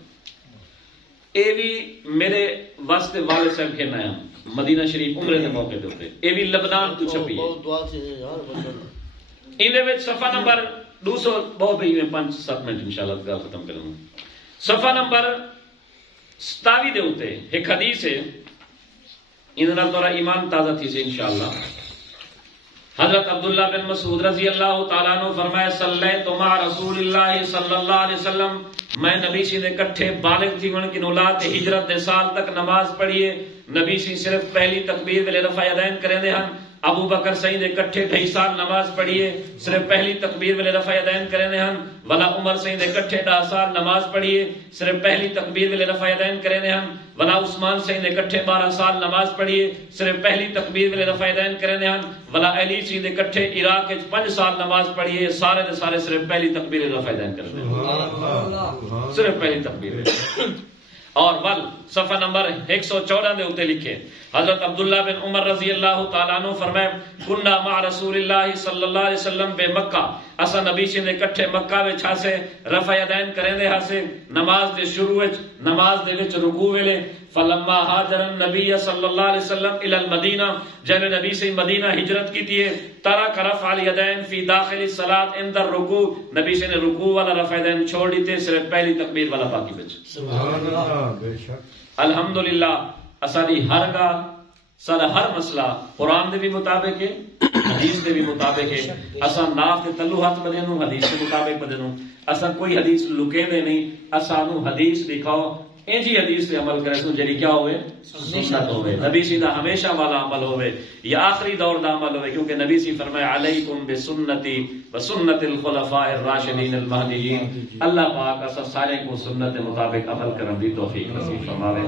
اے بھی میرے واسطے والد صاحب کے نیا مدینہ شریف عمرے کے موقع دے اے بھی لبنان تو چھپی ہے ਇਹਦੇ ਵਿੱਚ ਸਫਾ ਨੰਬਰ 200 ਬਹੁਤ ਵੀ ਮੈਂ 5-7 ਮਿੰਟ ਇਨਸ਼ਾਅੱਲਾ ਗੱਲ ਖਤਮ ਕਰਾਂਗਾ ਸਫਾ ਨੰਬਰ 27 ਦੇ ਉੱਤੇ ਇੱਕ ਹਦੀਸ ਹੈ ਇਹਦੇ ਨਾਲ ਤੁਹਾਡਾ ਈਮਾਨ ਤਾਜ਼ਾ ਥੀ ਸੇ ਇਨਸ਼ਾਅੱਲਾ حضرت عبداللہ بن مسعود رضی اللہ تعالیٰ عنہ فرمایا صلیت مع رسول اللہ صلی اللہ علیہ وسلم میں نبی سی دے کٹھے بالغ تھی ون کی اولاد ہجرت دے سال تک نماز پڑھیے نبی سی صرف پہلی تکبیر ویلے رفع یدین کریندے ہن ابو بکر سعید دے کٹھے 2.5 سال نماز پڑھیے صرف پہلی تکبیر ویلے رفع یدین کریندے ہن ولا عمر سعید دے کٹھے 10 سال نماز پڑھیے صرف پہلی تکبیر ویلے رفع یدین کریندے ہن ولا عثمان سعید دے کٹھے 12 سال نماز پڑھیے صرف پہلی تکبیر ویلے رفع یدین کریندے ہن ولا علی سعید دے کٹھے عراق وچ 5 سال نماز پڑھیے سارے دے سارے صرف پہلی تکبیر ویلے رفع یدین کریندے ہن صرف پہلی تکبیر اور ول صفحہ نمبر 114 دے اوتے لکھے حضرت عبداللہ بن عمر رضی اللہ تعالیٰ عنہ فرمائے کننا مع رسول اللہ صلی اللہ علیہ وسلم بے مکہ اسا نبی سے کٹھے مکہ وچ ہاسے رفع یدین کریندے ہاسے نماز دے شروع وچ نماز دے وچ رکوع ویلے فلما ہاجر النبی صلی اللہ علیہ وسلم الی المدینہ جب نبی سے مدینہ ہجرت کی تھی ترک رفع الیدین فی داخل الصلاۃ عند الرکوع نبی سے نے رکوع والا رفع یدین چھوڑ دیتے صرف پہلی تکبیر والا باقی وچ سبحان اللہ بے شک الحمدللہ اساڈی ہر گال سارا ہر مسئلہ قرآن دے بھی مطابق ہے حدیث دے بھی مطابق ہے اسا ناف دے تلو ہاتھ بدینو حدیث دے مطابق بدینو اسا کوئی حدیث لکے دے نہیں اسا نو حدیث دکھاؤ انجی حدیث سے عمل کرے سو جڑی کیا ہوئے سنت ہوئے نبی سی دا ہمیشہ والا عمل ہوئے یا آخری دور دا عمل ہوئے کیونکہ نبی سی فرمائے علیکم بسنتی وسنت الخلفاء الراشدین المہدیین اللہ پاک اسا سارے کو سنت مطابق عمل کرن دی توفیق نصیب فرماوے